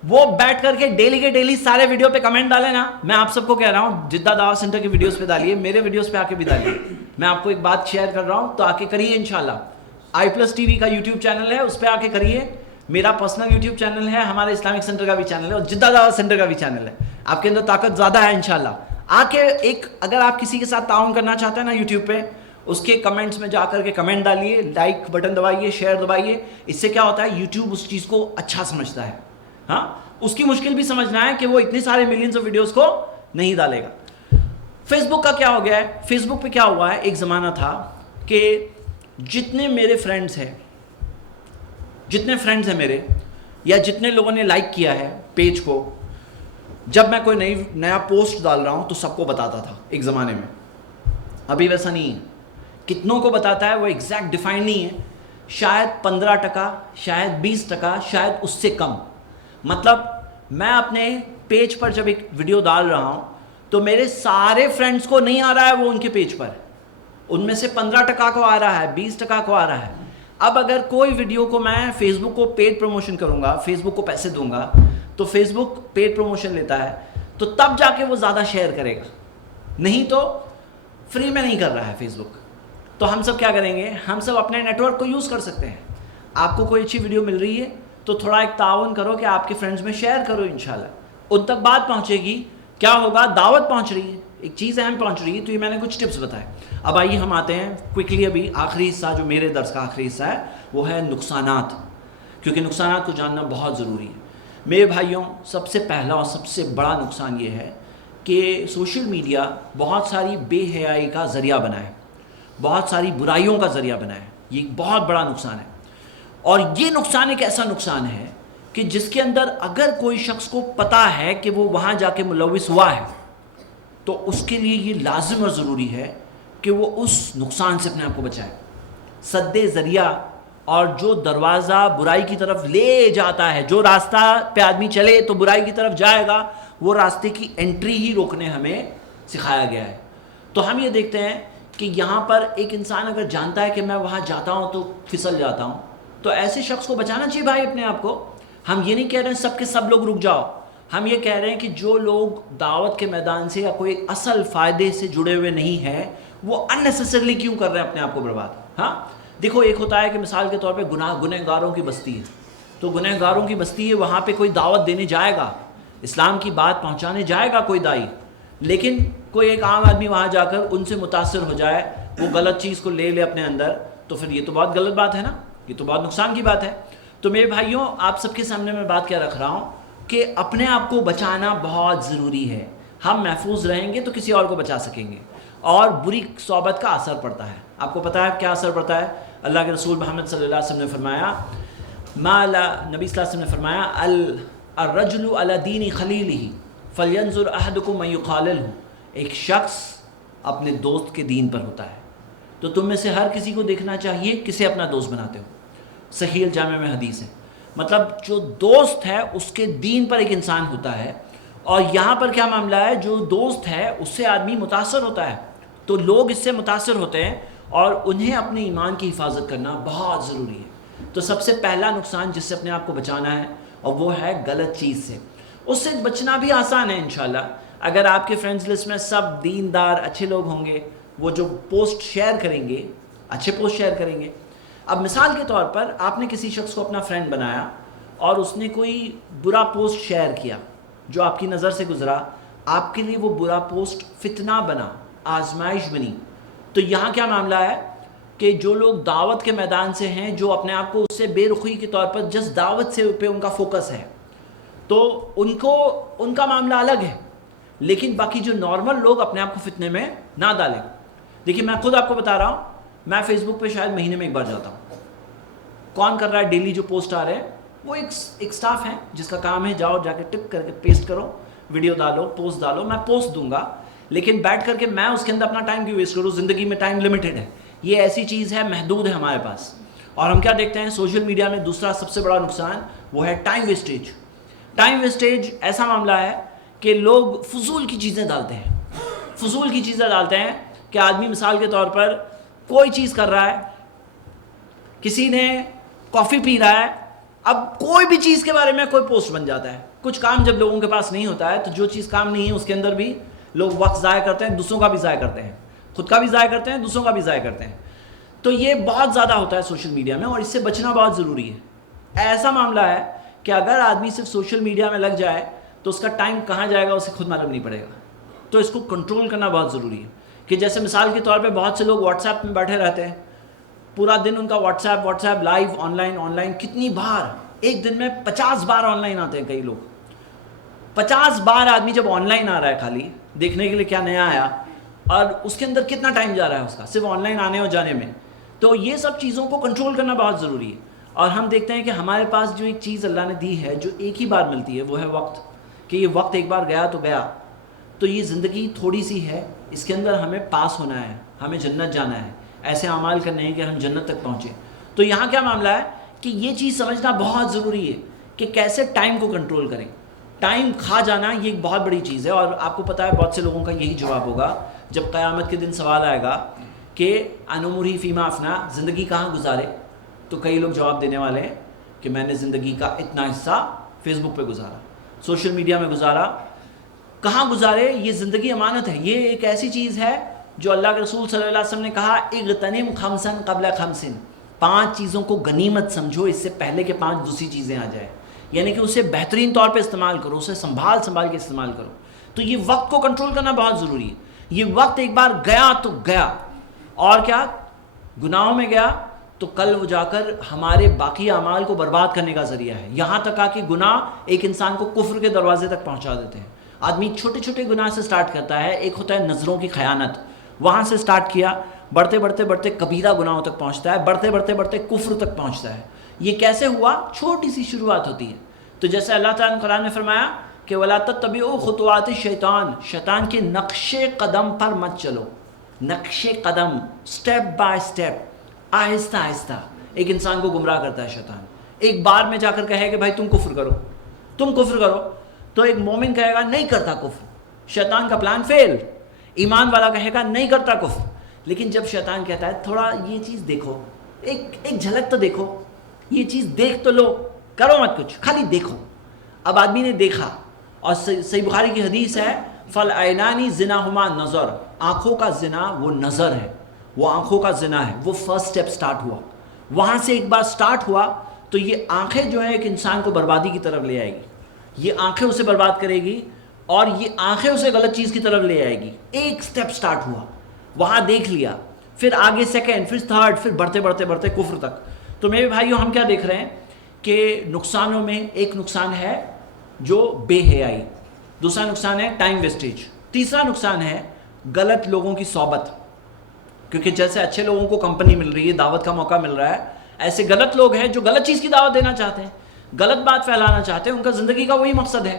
وہ بیٹھ کر کے ڈیلی کے ڈیلی سارے ویڈیو پہ کمنٹ ڈالے نا. میں آپ سب کو کہہ رہا ہوں جدہ دعوت سینٹر کی ویڈیوز پہ ڈالیے, میرے ویڈیوز پہ آ کے بھی ڈالیے. میں آپ کو ایک بات شیئر کر رہا ہوں, تو آ کے کریے انشاءاللہ. i+TV کا یوٹیوب چینل ہے, اس پہ آ کے کریے. میرا پرسنل یوٹیوب چینل ہے, ہمارے اسلامک سینٹر کا بھی چینل ہے, اور جدہ دعوت سینٹر کا بھی چینل ہے. آپ کے اندر طاقت زیادہ ہے انشاءاللہ. آ کے ایک اگر آپ کسی کے ساتھ تعاون کرنا چاہتے ہیں نا یوٹیوب پہ, اس کے کمنٹس میں جا کر کے کمنٹ ڈالیے, لائک بٹن دبائیے, شیئر دبائیے. اس سے کیا ہوتا ہے, یوٹیوب اس چیز کو اچھا سمجھتا ہے. ہاں, اس کی مشکل بھی سمجھنا ہے کہ وہ اتنے سارے ملینز آف ویڈیوز کو نہیں ڈالے گا. فیس بک کا کیا ہو گیا ہے؟ فیس بک پہ کیا ہوا ہے، ایک زمانہ تھا کہ جتنے میرے فرینڈس ہیں، جتنے فرینڈس ہیں میرے، یا جتنے لوگوں نے لائک کیا ہے پیج کو، جب میں کوئی نیا پوسٹ ڈال رہا ہوں تو سب کو بتاتا تھا ایک زمانے میں. ابھی ویسا نہیں ہے. کتنوں کو بتاتا ہے وہ ایگزیکٹ ڈیفائن نہیں ہے، شاید 15%، شاید 20%، شاید اس سے کم. مطلب میں اپنے پیج پر جب ایک ویڈیو ڈال رہا ہوں تو میرے سارے فرینڈس کو نہیں آ رہا ہے وہ ان کے پیج پر، ان میں سے 15% کو آ رہا ہے، 20% کو آ رہا ہے. اب اگر کوئی ویڈیو کو میں فیس بک کو پیڈ پروموشن کروں گا، فیس بک کو پیسے دوں گا تو فیس بک پیڈ پروموشن لیتا ہے، تو تب جا کے وہ زیادہ شیئر کرے گا، نہیں تو فری میں نہیں کر رہا ہے فیس بک. تو ہم سب کیا کریں گے، ہم سب اپنے نیٹ ورک کو یوز کر سکتے ہیں. آپ کو کوئی اچھی ویڈیو مل رہی ہے تو تھوڑا ایک تعاون کرو کہ آپ کے فرینڈز میں شیئر کرو، انشاءاللہ ان تک بات پہنچے گی. کیا ہوگا، دعوت پہنچ رہی ہے، ایک چیز اہم پہنچ رہی ہے. تو یہ میں نے کچھ ٹپس بتائے. اب آئیے ہم آتے ہیں کوئکلی، ابھی آخری حصہ جو میرے درس کا آخری حصہ ہے وہ ہے نقصانات، کیونکہ نقصانات کو جاننا بہت ضروری ہے. میرے بھائیوں، سب سے پہلا اور سب سے بڑا نقصان یہ ہے کہ سوشل میڈیا بہت ساری بے حیائی کا ذریعہ بنا ہے، بہت ساری برائیوں کا ذریعہ بنا ہے. یہ ایک بہت بڑا نقصان ہے. اور یہ نقصان ایک ایسا نقصان ہے کہ جس کے اندر اگر کوئی شخص کو پتہ ہے کہ وہ وہاں جا کے ملوث ہوا ہے تو اس کے لیے یہ لازم اور ضروری ہے کہ وہ اس نقصان سے اپنے آپ کو بچائے. سد ذریعہ اور جو دروازہ برائی کی طرف لے جاتا ہے، جو راستہ پہ آدمی چلے تو برائی کی طرف جائے گا، وہ راستے کی انٹری ہی روکنے ہمیں سکھایا گیا ہے. تو ہم یہ دیکھتے ہیں کہ یہاں پر ایک انسان اگر جانتا ہے کہ میں وہاں جاتا ہوں تو پھسل جاتا ہوں، تو ایسے شخص کو بچانا چاہیے بھائی اپنے آپ کو. ہم یہ نہیں کہہ رہے ہیں سب کے سب لوگ رک جاؤ، ہم یہ کہہ رہے ہیں کہ جو لوگ دعوت کے میدان سے یا کوئی اصل فائدے سے جڑے ہوئے نہیں ہیں وہ اننیسیسرلی کیوں کر رہے ہیں اپنے آپ کو برباد. ہاں دیکھو، ایک ہوتا ہے کہ مثال کے طور پہ گنہگاروں کی بستی ہے، تو گنہگاروں کی بستی ہے، وہاں پہ کوئی دعوت دینے جائے گا، اسلام کی بات پہنچانے جائے گا کوئی دائی، لیکن کوئی ایک عام آدمی وہاں جا کر ان سے متاثر ہو جائے، وہ غلط چیز کو لے اپنے اندر، تو پھر یہ تو بہت غلط بات ہے نا، یہ تو بہت نقصان کی بات ہے. تو میرے بھائیوں، آپ سب کے سامنے میں بات کیا رکھ رہا ہوں کہ اپنے آپ کو بچانا بہت ضروری ہے. ہم محفوظ رہیں گے تو کسی اور کو بچا سکیں گے. اور بری صحبت کا اثر پڑتا ہے. آپ کو پتہ ہے کیا اثر پڑتا ہے؟ اللہ کے رسول محمد صلی اللہ علیہ وسلم نے فرمایا، نبی صلی اللہ علیہ وسلم نے فرمایا، الرجل علی دین خلیلہ فلینظر احدکم من یخاللہ. ایک شخص اپنے دوست کے دین پر ہوتا ہے، تو تم میں سے ہر کسی کو دیکھنا چاہیے کسے اپنا دوست بناتے ہو. صحیح الجامع میں حدیث ہے. مطلب جو دوست ہے اس کے دین پر ایک انسان ہوتا ہے. اور یہاں پر کیا معاملہ ہے، جو دوست ہے اس سے آدمی متاثر ہوتا ہے، تو لوگ اس سے متاثر ہوتے ہیں اور انہیں اپنے ایمان کی حفاظت کرنا بہت ضروری ہے. تو سب سے پہلا نقصان جس سے اپنے آپ کو بچانا ہے اور وہ ہے غلط چیز سے. اس سے بچنا بھی آسان ہے انشاءاللہ. اگر آپ کے فرینڈز لسٹ میں سب دیندار اچھے لوگ ہوں گے، وہ جو پوسٹ شیئر کریں گے اچھے پوسٹ شیئر کریں گے. اب مثال کے طور پر آپ نے کسی شخص کو اپنا فرینڈ بنایا اور اس نے کوئی برا پوسٹ شیئر کیا جو آپ کی نظر سے گزرا، آپ کے لیے وہ برا پوسٹ فتنہ بنا، آزمائش بنی. تو یہاں کیا معاملہ ہے کہ جو لوگ دعوت کے میدان سے ہیں، جو اپنے آپ کو اس سے بے رخی کے طور پر جس دعوت سے پہ ان کا فوکس ہے، تو ان کا معاملہ الگ ہے. لیکن باقی جو نارمل لوگ اپنے آپ کو فتنے میں نہ ڈالیں. دیکھیے میں خود آپ کو بتا رہا ہوں، میں فیس بک پہ شاید مہینے میں ایک بار جاتا ہوں. کون کر رہا ہے ڈیلی جو پوسٹ آ رہے ہیں؟ وہ ایک سٹاف ہے جس کا کام ہے جاؤ جا کے ٹپ کر کے پیسٹ کرو، ویڈیو ڈالو، پوسٹ ڈالو. میں پوسٹ دوں گا لیکن بیٹھ کر کے میں اس کے اندر اپنا ٹائم کیوں ویسٹ کروں؟ زندگی میں ٹائم لمیٹڈ ہے، یہ ایسی چیز ہے، محدود ہے ہمارے پاس. اور ہم کیا دیکھتے ہیں سوشل میڈیا میں؟ دوسرا سب سے بڑا نقصان وہ ہے ٹائم ویسٹیج. ٹائم ویسٹیج ایسا معاملہ ہے کہ لوگ فضول کی چیزیں ڈالتے ہیں، فضول کی چیزیں ڈالتے ہیں کہ آدمی مثال کے طور پر کوئی چیز کر رہا ہے، کسی نے کافی پی رہا ہے، اب کوئی بھی چیز کے بارے میں کوئی پوسٹ بن جاتا ہے. کچھ کام جب لوگوں کے پاس نہیں ہوتا ہے تو جو چیز کام نہیں ہے اس کے اندر بھی لوگ وقت ضائع کرتے ہیں، دوسروں کا بھی ضائع کرتے ہیں، خود کا بھی ضائع کرتے ہیں، دوسروں کا بھی ضائع کرتے ہیں. تو یہ بہت زیادہ ہوتا ہے سوشل میڈیا میں اور اس سے بچنا بہت ضروری ہے. ایسا معاملہ ہے کہ اگر آدمی صرف سوشل میڈیا میں لگ جائے تو اس کا ٹائم کہاں جائے گا اسے خود معلوم نہیں پڑے گا. تو اس کو کنٹرول کرنا بہت ضروری ہے. کہ جیسے مثال کے طور پہ بہت سے لوگ واٹس ایپ میں بیٹھے رہتے ہیں، پورا دن ان کا what's app live on line کتنی بار، ایک دن میں 50 بار آن لائن آتے ہیں کئی لوگ. 50 بار آدمی جب آن لائن آ رہا ہے خالی دیکھنے کے لیے کیا نیا آیا، اور اس کے اندر کتنا ٹائم جا رہا ہے اس کا صرف آن لائن آنے اور جانے میں. تو یہ سب چیزوں کو کنٹرول کرنا بہت ضروری ہے. اور ہم دیکھتے ہیں کہ ہمارے پاس جو ایک چیز اللہ نے دی ہے جو ایک ہی بار ملتی ہے وہ ہے وقت, کہ یہ وقت ایک بار گیا تو گیا. تو یہ زندگی تھوڑی سی ہے, اس کے اندر ہمیں پاس ہونا ہے, ہمیں جنت جانا ہے, ایسے اعمال کرنے ہیں کہ ہم جنت تک پہنچیں. تو یہاں کیا معاملہ ہے کہ یہ چیز سمجھنا بہت ضروری ہے کہ کیسے ٹائم کو کنٹرول کریں. ٹائم کھا جانا یہ ایک بہت بڑی چیز ہے, اور آپ کو پتہ ہے بہت سے لوگوں کا یہی جواب ہوگا جب قیامت کے دن سوال آئے گا کہ انعمری فیما افنا, زندگی کہاں گزارے. تو کئی لوگ جواب دینے والے ہیں کہ میں نے زندگی کا اتنا حصہ فیس بک پہ گزارا, سوشل میڈیا میں گزارا. کہاں گزارے؟ یہ زندگی امانت ہے, یہ ایک ایسی چیز ہے جو اللہ کے رسول صلی اللہ علیہ وسلم نے کہا اغتنم خمسن قبل خمسن, 5 چیزوں کو غنیمت سمجھو اس سے پہلے کہ 5 دوسری چیزیں آ جائیں. یعنی کہ اسے بہترین طور پہ استعمال کرو, اسے سنبھال کے استعمال کرو. تو یہ وقت کو کنٹرول کرنا بہت ضروری ہے. یہ وقت ایک بار گیا تو گیا, اور کیا گناہوں میں گیا تو کل وہ جا کر ہمارے باقی اعمال کو برباد کرنے کا ذریعہ ہے. یہاں تک کہ گناہ ایک انسان کو کفر کے دروازے تک پہنچا دیتے ہیں. آدمی چھوٹے چھوٹے گناہ سے سٹارٹ کرتا ہے, ایک ہوتا ہے نظروں کی خیانت, وہاں سے سٹارٹ کیا, بڑھتے بڑھتے بڑھتے کبیرہ گناہوں تک پہنچتا ہے, بڑھتے بڑھتے بڑھتے کفر تک پہنچتا ہے. یہ کیسے ہوا؟ چھوٹی سی شروعات ہوتی ہے. تو جیسے اللہ تعالیٰ نے قرآن میں فرمایا کہ وَلَا تَتَّبِعُوا خُطُوَاتِ الشَّيْطَانِ, شیطان کے نقش قدم پر مت چلو. نقش قدم, سٹیپ بائی سٹیپ, آہستہ آہستہ ایک انسان کو گمراہ کرتا ہے شیطان. ایک بار میں جا کر کہے کہ بھائی تم کفر کرو, تم کفر کرو, تو ایک مومن کہے گا نہیں کرتا کفر, شیطان کا پلان فیل. ایمان والا کہے گا نہیں کرتا کفر. لیکن جب شیطان کہتا ہے تھوڑا یہ چیز دیکھو, ایک جھلک تو دیکھو, یہ چیز دیکھ تو لو, کرو مت کچھ, خالی دیکھو. اب آدمی نے دیکھا, اور صحیح بخاری کی حدیث ہے فالعینانی زناہما نظر, آنکھوں کا زنا وہ نظر ہے, وہ آنکھوں کا زنا ہے. وہ فرسٹ سٹیپ سٹارٹ ہوا, وہاں سے ایک بار سٹارٹ ہوا تو یہ آنکھیں جو ہیں ایک انسان کو بربادی کی طرف لے آئے گی. یہ آنکھیں اسے برباد کرے گی, اور یہ آنکھیں اسے غلط چیز کی طرف لے آئے گی. ایک سٹیپ سٹارٹ ہوا, وہاں دیکھ لیا, پھر آگے سیکنڈ, پھر تھرڈ, پھر بڑھتے بڑھتے بڑھتے کفر تک. تو میرے بھائیوں ہم کیا دیکھ رہے ہیں کہ نقصانوں میں ایک نقصان ہے جو بے حیائی, دوسرا نقصان ہے ٹائم ویسٹیج, تیسرا نقصان ہے غلط لوگوں کی صحبت. کیونکہ جیسے اچھے لوگوں کو کمپنی مل رہی ہے, دعوت کا موقع مل رہا ہے, ایسے غلط لوگ ہیں جو غلط چیز کی دعوت دینا چاہتے ہیں, غلط بات پھیلانا چاہتے ہیں. ان کا زندگی کا وہی مقصد ہے.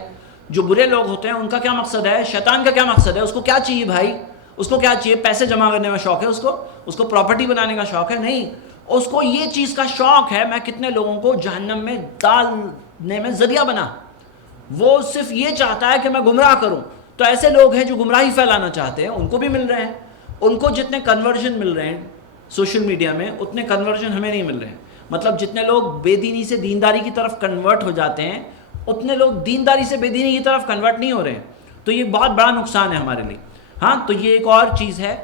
جو برے لوگ ہوتے ہیں ان کا کیا مقصد ہے, شیطان کا کیا مقصد ہے, اس کو کیا چاہیے بھائی, اس کو کیا چاہیے, پیسے جمع کرنے میں شوق ہے اس کو پراپرٹی بنانے کا شوق ہے, نہیں, اس کو یہ چیز کا شوق ہے میں کتنے لوگوں کو جہنم میں ڈالنے میں ذریعہ بنا. وہ صرف یہ چاہتا ہے کہ میں گمراہ کروں. تو ایسے لوگ ہیں جو گمراہی پھیلانا چاہتے ہیں, ان کو بھی مل رہے ہیں. ان کو جتنے کنورژن مل رہے ہیں سوشل میڈیا میں, اتنے کنورژن ہمیں نہیں مل رہے ہیں. مطلب جتنے لوگ بے دینی سے دینداری کی طرف کنورٹ ہو جاتے ہیں, اتنے لوگ دینداری سے بے دینی کی طرف کنورٹ نہیں ہو رہے ہیں. تو یہ بہت بڑا نقصان ہے ہمارے لیے. ہاں, تو یہ ایک اور چیز ہے.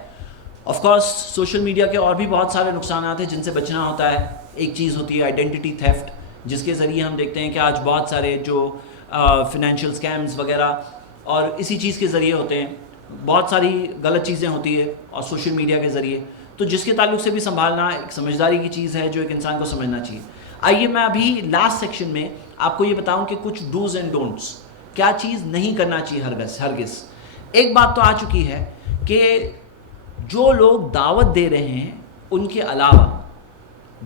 آف کورس سوشل میڈیا کے اور بھی بہت سارے نقصانات ہیں جن سے بچنا ہوتا ہے. ایک چیز ہوتی ہے آئیڈینٹی تھیفٹ, جس کے ذریعے ہم دیکھتے ہیں کہ آج بہت سارے جو فنینشیل اسکیمز وغیرہ اور اسی چیز کے ذریعے ہوتے ہیں, بہت ساری غلط چیزیں ہوتی ہے اور سوشل میڈیا کے ذریعے. تو جس کے تعلق سے بھی سنبھالنا ایک سمجھداری کی چیز ہے جو ایک انسان کو سمجھنا چاہیے. آئیے میں ابھی لاسٹ سیکشن میں آپ کو یہ بتاؤں کہ کچھ ڈوز اینڈ ڈونٹس, کیا چیز نہیں کرنا چاہیے ہرگز. ایک بات تو آ چکی ہے کہ جو لوگ دعوت دے رہے ہیں ان کے علاوہ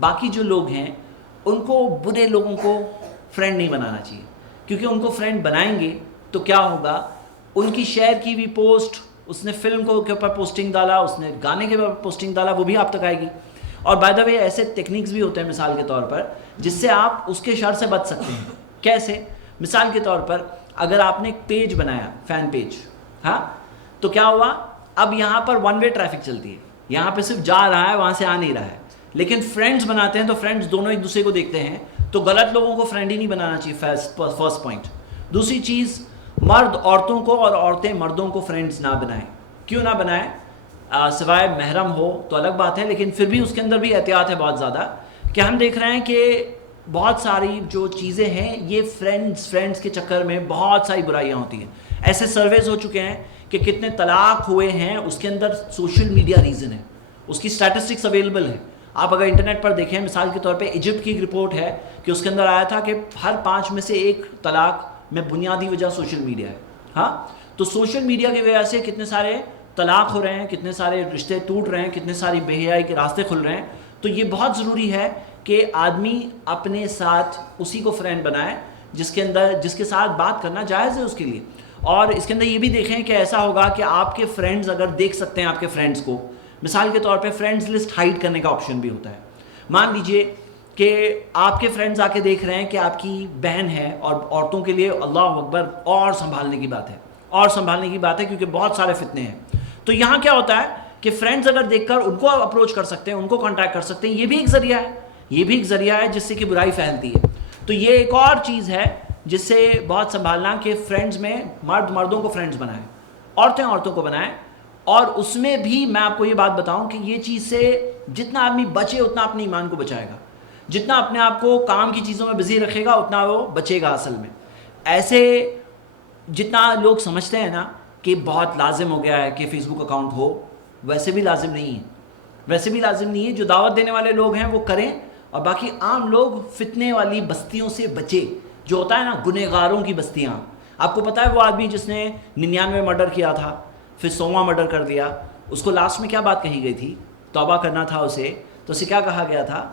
باقی جو لوگ ہیں ان کو برے لوگوں کو فرینڈ نہیں بنانا چاہیے. کیونکہ ان کو فرینڈ بنائیں گے تو کیا ہوگا, ان کی شیئر کی بھی پوسٹ, اس نے فلم کے اوپر پوسٹنگ ڈالا, اس نے گانے کے اوپر پوسٹنگ ڈالا, وہ بھی آپ تک آئے گی. اور بائی دا وے ایسے ٹیکنیکس بھی ہوتے ہیں مثال کے طور پر جس سے آپ اس کے شر سے بچ سکتے ہیں. کیسے؟ مثال کے طور پر اگر آپ نے ایک پیج بنایا, فین پیج, ہاں, تو کیا ہوا, اب یہاں پر ون وے ٹریفک چلتی ہے, یہاں پہ صرف جا رہا ہے, وہاں سے آ نہیں رہا ہے. لیکن فرینڈز بناتے ہیں تو فرینڈز دونوں ایک دوسرے کو دیکھتے ہیں, تو غلط لوگوں کو فرینڈ ہی نہیں بنانا چاہیے, فرسٹ پوائنٹ. دوسری چیز, مرد عورتوں کو اور عورتیں مردوں کو فرینڈز نہ بنائیں. کیوں نہ بنائیں؟ سوائے محرم ہو تو الگ بات ہے, لیکن پھر بھی اس کے اندر بھی احتیاط ہے بہت زیادہ. کہ ہم دیکھ رہے ہیں کہ بہت ساری جو چیزیں ہیں یہ فرینڈز کے چکر میں بہت ساری برائیاں ہوتی ہیں. ایسے سرویز ہو چکے ہیں کہ کتنے طلاق ہوئے ہیں, اس کے اندر سوشل میڈیا ریزن ہے, اس کی اسٹیٹسٹکس اویلیبل ہے. آپ اگر انٹرنیٹ پر دیکھیں, مثال کے طور پہ ایجپٹ کی ایک رپورٹ ہے کہ اس کے اندر آیا تھا کہ ہر 5 میں سے 1 طلاق میں بنیادی وجہ سوشل میڈیا ہے. ہاں, تو سوشل میڈیا کی وجہ سے کتنے سارے طلاق ہو رہے ہیں, کتنے سارے رشتے ٹوٹ رہے ہیں, کتنے ساری بے حیائی کے راستے کھل رہے ہیں. تو یہ بہت ضروری ہے کہ آدمی اپنے ساتھ اسی کو فرینڈ بنائے جس کے ساتھ بات کرنا جائز ہے اس کے لیے. اور اس کے اندر یہ بھی دیکھیں کہ ایسا ہوگا کہ آپ کے فرینڈز اگر دیکھ سکتے ہیں آپ کے فرینڈز کو, مثال کے طور پہ فرینڈز لسٹ ہائڈ کرنے کا آپشن بھی ہوتا ہے. مان لیجئے کہ آپ کے فرینڈز آ کے دیکھ رہے ہیں کہ آپ کی بہن ہے, اور عورتوں کے لیے اللہ اکبر اور سنبھالنے کی بات ہے کیونکہ بہت سارے فتنے ہیں. تو یہاں کیا ہوتا ہے کہ فرینڈز اگر دیکھ کر ان کو اپروچ کر سکتے ہیں, ان کو کانٹیکٹ کر سکتے ہیں, یہ بھی ایک ذریعہ ہے جس سے کہ برائی پھیلتی ہے. تو یہ ایک اور چیز ہے جس سے بہت سنبھالنا کہ فرینڈز میں مردوں کو فرینڈز بنائیں, عورتوں کو بنائیں. اور اس میں بھی میں آپ کو یہ بات بتاؤں کہ یہ چیز سے جتنا آدمی بچے اتنا اپنے ایمان کو بچائے گا, جتنا اپنے آپ کو کام کی چیزوں میں بزی رکھے گا اتنا وہ بچے گا. اصل میں ایسے جتنا لوگ سمجھتے ہیں نا کہ بہت لازم ہو گیا ہے کہ فیس بک اکاؤنٹ ہو, ویسے بھی لازم نہیں ہے. جو دعوت دینے والے لوگ ہیں وہ کریں, اور باقی عام لوگ فتنے والی بستیوں سے بچے. جو ہوتا ہے نا گنہگاروں کی بستیاں, آپ کو پتہ ہے وہ آدمی جس نے 99 مرڈر کیا تھا پھر 100واں مرڈر کر دیا, اس کو لاسٹ میں کیا بات کہی گئی تھی؟ توبہ کرنا تھا اسے. تو اسے کیا کہا گیا تھا؟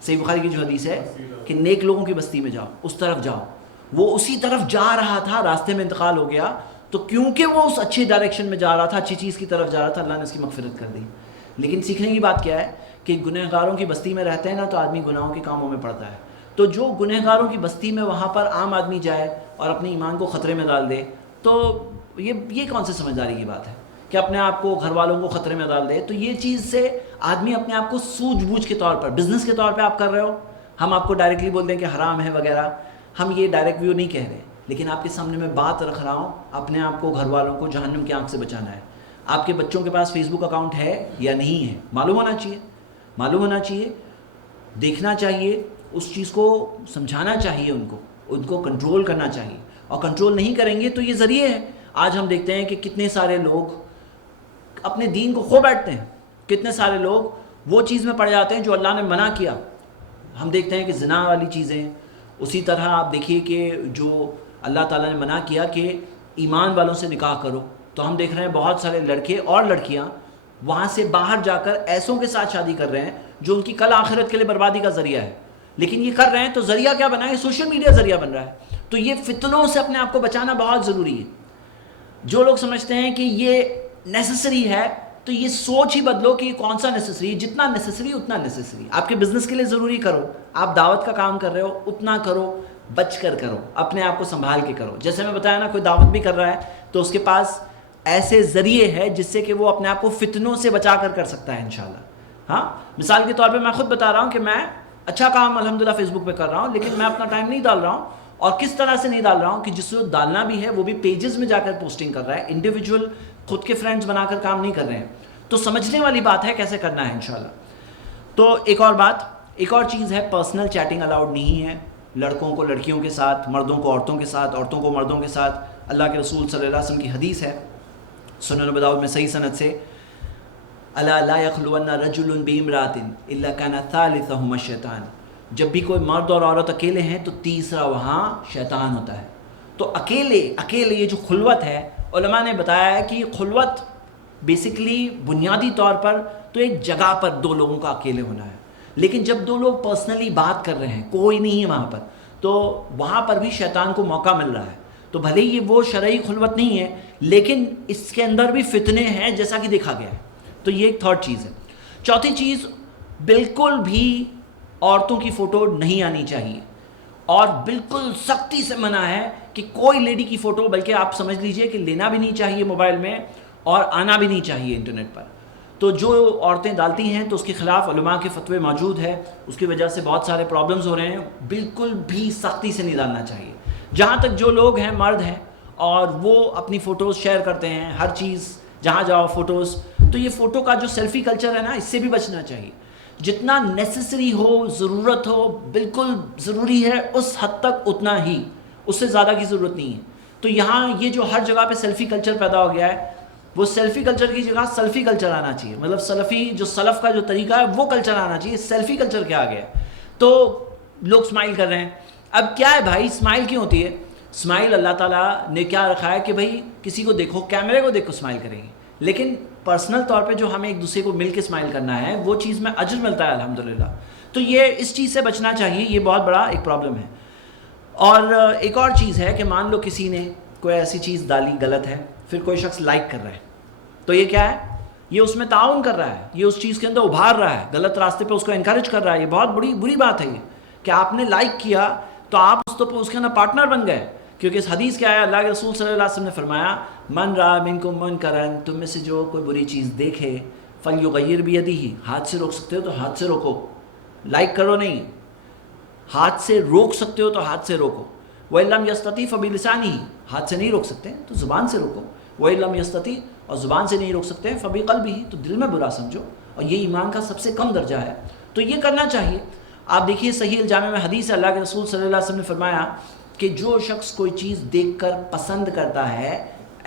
صحیح بخاری کی جو حدیث ہے کہ نیک لوگوں کی بستی میں جاؤ, اس طرف جاؤ. وہ اسی طرف جا رہا تھا, راستے میں انتقال ہو گیا. تو کیونکہ وہ اس اچھے ڈائریکشن میں جا رہا تھا, اچھی چیز کی طرف جا رہا تھا, اللہ نے اس کی مغفرت کر دی. لیکن سیکھنے کی بات کیا ہے کہ گنہگاروں کی بستی میں رہتے ہیں نا تو آدمی گناہوں کے کاموں میں پڑتا ہے. تو جو گنہگاروں کی بستی میں وہاں پر عام آدمی جائے اور اپنے ایمان کو خطرے میں ڈال دے, تو یہ کون سی سمجھداری کی بات ہے کہ اپنے آپ کو, گھر والوں کو خطرے میں ڈال دے؟ تو یہ چیز سے آدمی اپنے آپ کو سوجھ بوجھ کے طور پر, بزنس کے طور پہ آپ کر رہے ہو. ہم آپ کو ڈائریکٹلی بول دیں کہ حرام ہے وغیرہ, ہم یہ ڈائریکٹ ویو نہیں کہہ رہے, لیکن آپ کے سامنے میں بات رکھ رہا ہوں. اپنے آپ کو, گھر والوں کو جہنم کی آنکھ سے بچانا ہے. آپ کے بچوں کے پاس فیس بک اکاؤنٹ ہے یا نہیں ہے معلوم ہونا چاہیے, دیکھنا چاہیے, اس چیز کو سمجھانا چاہیے, ان کو کنٹرول کرنا چاہیے. اور کنٹرول نہیں کریں گے تو یہ ذریعے ہے. آج ہم دیکھتے ہیں کہ کتنے سارے لوگ اپنے دین کو کھو بیٹھتے ہیں, کتنے سارے لوگ وہ چیز میں پڑ جاتے ہیں جو اللہ نے منع کیا. ہم دیکھتے ہیں کہ زنا والی چیزیں, اسی طرح آپ دیکھیے کہ جو اللہ تعالیٰ نے منع کیا کہ ایمان والوں سے نکاح کرو, تو ہم دیکھ رہے ہیں بہت سارے لڑکے اور لڑکیاں وہاں سے باہر جا کر ایسوں کے ساتھ شادی کر رہے ہیں جو ان کی کل آخرت کے لیے بربادی کا ذریعہ ہے. لیکن یہ کر رہے ہیں تو ذریعہ کیا بنا ہے؟ سوشل میڈیا ذریعہ بن رہا ہے. تو یہ فتنوں سے اپنے آپ کو بچانا بہت ضروری ہے. جو لوگ سمجھتے ہیں کہ یہ نیسسری ہے تو یہ سوچ ہی بدلو کہ یہ کون سا نیسسری ہے. جتنا نیسسری اتنا نیسسری. آپ کے بزنس کے لیے ضروری کرو, آپ دعوت کا کام کر رہے ہو اتنا کرو, بچ کر کرو, اپنے آپ کو سنبھال کے کرو. جیسے میں بتایا نا, کوئی دعوت بھی کر رہا ہے تو اس کے پاس ایسے ذریعے ہے جس سے کہ وہ اپنے آپ کو فتنوں سے بچا کر سکتا ہے انشاءاللہ. ہاں, مثال کے طور پہ میں خود بتا رہا ہوں کہ میں اچھا کام الحمدللہ فیس بک پہ کر رہا ہوں, لیکن میں اپنا ٹائم نہیں ڈال رہا ہوں. اور کس طرح سے نہیں ڈال رہا ہوں کہ جس کو ڈالنا بھی ہے وہ بھی پیجز میں جا کر پوسٹنگ کر رہا ہے, انڈیویجول خود کے فرینڈز بنا کر کام نہیں کر رہے ہیں. تو سمجھنے والی بات ہے کیسے کرنا ہے انشاءاللہ. تو ایک اور چیز ہے, پرسنل چیٹنگ الاؤڈ نہیں ہے. لڑکوں کو لڑکیوں کے ساتھ, مردوں کو عورتوں کے ساتھ, عورتوں کو مردوں کے ساتھ. اللہ کے رسول صلی اللہ علیہ وسلم کی حدیث ہے سنن ابی داؤد میں صحیح سند سے, الا لا یخلون رجل بامرأۃ الا کان ثالثہما الشیطان. جب بھی کوئی مرد اور عورت اکیلے ہیں تو تیسرا وہاں شیطان ہوتا ہے. تو اکیلے یہ جو خلوت ہے, علماء نے بتایا ہے کہ خلوت بیسیکلی بنیادی طور پر تو ایک جگہ پر دو لوگوں کا اکیلے ہونا ہے. لیکن جب دو لوگ پرسنلی بات کر رہے ہیں, کوئی نہیں ہے وہاں پر, تو وہاں پر بھی شیطان کو موقع مل رہا ہے. تو بھلے یہ وہ شرعی خلوت نہیں ہے لیکن اس کے اندر بھی فتنے ہیں جیسا کہ دیکھا گیا ہے. تو یہ ایک تھرڈ چیز ہے. چوتھی چیز, بالکل بھی عورتوں کی فوٹو نہیں آنی چاہیے, اور بالکل سختی سے منع ہے کہ کوئی لیڈی کی فوٹو, بلکہ آپ سمجھ لیجئے کہ لینا بھی نہیں چاہیے موبائل میں اور آنا بھی نہیں چاہیے انٹرنیٹ پر. تو جو عورتیں ڈالتی ہیں تو اس کے خلاف علماء کے فتوے موجود ہے, اس کی وجہ سے بہت سارے پرابلمز ہو رہے ہیں. بالکل بھی سختی سے نہیں ڈالنا چاہیے. جہاں تک جو لوگ ہیں, مرد ہیں, اور وہ اپنی فوٹوز شیئر کرتے ہیں, ہر چیز جہاں جاؤ فوٹوز, تو یہ فوٹو کا جو سیلفی کلچر ہے نا, اس سے بھی بچنا چاہیے. جتنا نیسسری ہو, ضرورت ہو, بالکل ضروری ہے اس حد تک اتنا ہی, اس سے زیادہ کی ضرورت نہیں ہے. تو یہاں یہ جو ہر جگہ پہ سیلفی کلچر پیدا ہو گیا ہے, وہ سیلفی کلچر کی جگہ سلفی کلچر آنا چاہیے. مطلب سلفی جو سلف کا جو طریقہ ہے وہ کلچر آنا چاہیے. سیلفی کلچر کیا آ گیا ہے؟ تو لوگ اسمائل کر رہے ہیں. اب کیا ہے بھائی, اسمائل کیوں ہوتی ہے؟ اسمائل اللہ تعالیٰ نے کیا رکھا ہے کہ بھائی کسی کو دیکھو, کیمرے کو دیکھ کو اسمائل کریں گے. لیکن پرسنل طور پہ جو ہمیں ایک دوسرے کو مل کے اسمائل کرنا ہے وہ چیز میں اجر ملتا ہے الحمدللہ. تو یہ اس چیز سے بچنا چاہیے, یہ بہت بڑا ایک پرابلم ہے. اور ایک اور چیز ہے کہ مان لو کسی نے کوئی ایسی چیز ڈالی غلط ہے, پھر کوئی شخص لائک کر رہا ہے, تو یہ کیا ہے؟ یہ اس میں تعاون کر رہا ہے, یہ اس چیز کے اندر ابھار رہا ہے, غلط راستے پہ اس کو انکریج کر رہا ہے. یہ بہت بری بات ہے یہ کہ آپ نے لائک کیا تو آپ اس کے اندر پارٹنر بن گئے. کیونکہ اس حدیث کیا ہے, اللہ کے رسول صلی اللہ علیہ وسلم نے فرمایا من رأى منکم منکرا, تم میں سے جو کوئی بری چیز دیکھے فلیغیر بیدہ, ہاتھ سے روک سکتے ہو تو ہاتھ سے روکو, لائک کرو نہیں, ہاتھ سے روک سکتے ہو تو ہاتھ سے روکو. وَإِن لَمْ يَسْتَطِعْ فَبِلِسَانِهِ, ہاتھ سے نہیں روک سکتے تو زبان سے روکو. وَإِن لَمْ يَسْتَطِعْ, اور زبان سے نہیں روک سکتے فَبِقَلْبِهِ, تو دل میں برا سمجھو, اور یہ ایمان کا سب سے کم درجہ ہے. تو یہ کرنا چاہیے. آپ دیکھیے صحیح الجامع میں حدیث ہے, اللہ کے رسول صلی اللہ علیہ وسلم نے فرمایا کہ جو شخص کوئی چیز دیکھ کر پسند کرتا ہے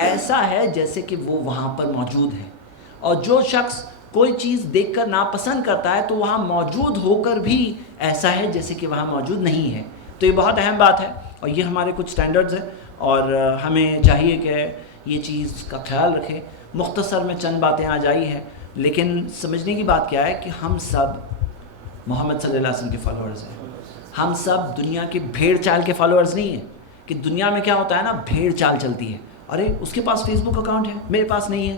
ایسا ہے جیسے کہ وہ وہاں پر موجود ہے, اور جو شخص کوئی چیز دیکھ کر ناپسند کرتا ہے تو وہاں موجود ہو کر بھی ایسا ہے جیسے کہ وہاں موجود نہیں ہے. تو یہ بہت اہم بات ہے, اور یہ ہمارے کچھ سٹینڈرڈز ہیں, اور ہمیں چاہیے کہ یہ چیز کا خیال رکھیں. مختصر میں چند باتیں آ جائی ہیں, لیکن سمجھنے کی بات کیا ہے کہ ہم سب محمد صلی اللہ علیہ وسلم کے فالوورز ہیں. ہم سب دنیا کے بھیڑ چال کے فالوورز نہیں ہیں. کہ دنیا میں کیا ہوتا ہے نا, بھیڑ چال چلتی ہے, ارے اس کے پاس فیس بک اکاؤنٹ ہے, میرے پاس نہیں ہے.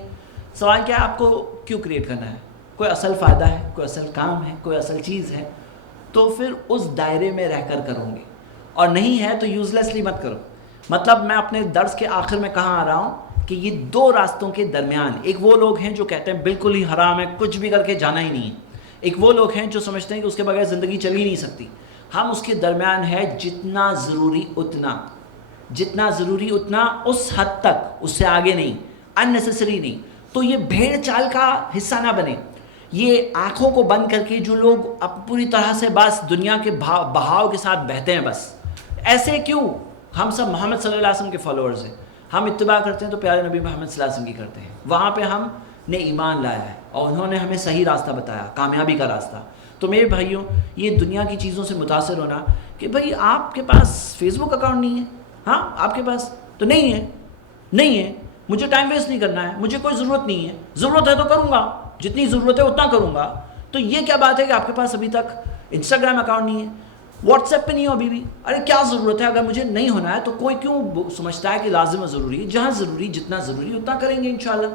سوال کیا ہے, آپ کو کیوں کریٹ کرنا ہے؟ کوئی اصل فائدہ ہے, کوئی اصل کام ہے, کوئی اصل چیز ہے, تو پھر اس دائرے میں رہ کر کروں گے, اور نہیں ہے تو یوزلیسلی مت کرو. مطلب میں اپنے درس کے آخر میں کہاں آ رہا ہوں کہ یہ دو راستوں کے درمیان, ایک وہ لوگ ہیں جو کہتے ہیں بالکل ہی حرام ہے, کچھ بھی کر کے جانا ہی نہیں ہے. ایک وہ لوگ ہیں جو سمجھتے ہیں کہ اس کے بغیر زندگی چل ہی نہیں سکتی. ہم اس کے درمیان ہے, جتنا ضروری اتنا, اس حد تک, اس سے آگے نہیں, اننیسیسری نہیں. تو یہ بھیڑ چال کا حصہ نہ بنے. یہ آنکھوں کو بند کر کے جو لوگ اب پوری طرح سے بس دنیا کے بہاؤ کے ساتھ بہتے ہیں, بس ایسے کیوں؟ ہم سب محمد صلی اللہ علیہ وسلم کے فالوورز ہیں, ہم اتباع کرتے ہیں تو پیارے نبی محمد صلی اللہ علیہ وسلم کی کرتے ہیں. وہاں پہ ہم نے ایمان لایا ہے, اور انہوں نے ہمیں صحیح راستہ بتایا, کامیابی کا راستہ. تو میرے بھائیوں, یہ دنیا کی چیزوں سے متاثر ہونا کہ بھائی آپ کے پاس فیس بک اکاؤنٹ نہیں ہے, ہاں آپ کے پاس تو نہیں ہے, مجھے ٹائم ویسٹ نہیں کرنا ہے, مجھے کوئی ضرورت نہیں ہے, ضرورت ہے تو کروں گا, جتنی ضرورت ہے اتنا کروں گا. تو یہ کیا بات ہے کہ آپ کے پاس ابھی تک انسٹاگرام اکاؤنٹ نہیں ہے, واٹس ایپ پہ نہیں ہو ابھی بھی؟ ارے کیا ضرورت ہے؟ اگر مجھے نہیں ہونا ہے تو کوئی کیوں سمجھتا ہے کہ لازم و ضروری ہے؟ جہاں ضروری, جتنا ضروری اتنا کریں گے انشاءاللہ.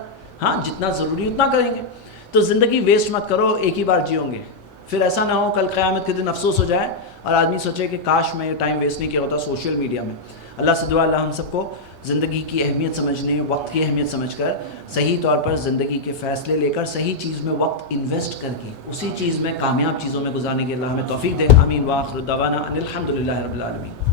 ہاں جتنا ضروری اتنا کریں گے. تو زندگی ویسٹ مت کرو, ایک ہی بار جیو گے, پھر ایسا نہ ہو کل قیامت کے دن افسوس ہو جائے اور آدمی سوچے کہ کاش میں ٹائم ویسٹ نہیں کیا ہوتا سوشل میڈیا میں. اللہ سے دعا, اللہ ہم سب کو زندگی کی اہمیت سمجھنے, وقت کی اہمیت سمجھ کر صحیح طور پر زندگی کے فیصلے لے کر صحیح چیز میں وقت انویسٹ کر کے اسی چیز میں کامیاب چیزوں میں گزارنے کے اللہ ہمیں توفیق دے. آمین. وآخر دعوانا ان الحمد للہ رب العالمین.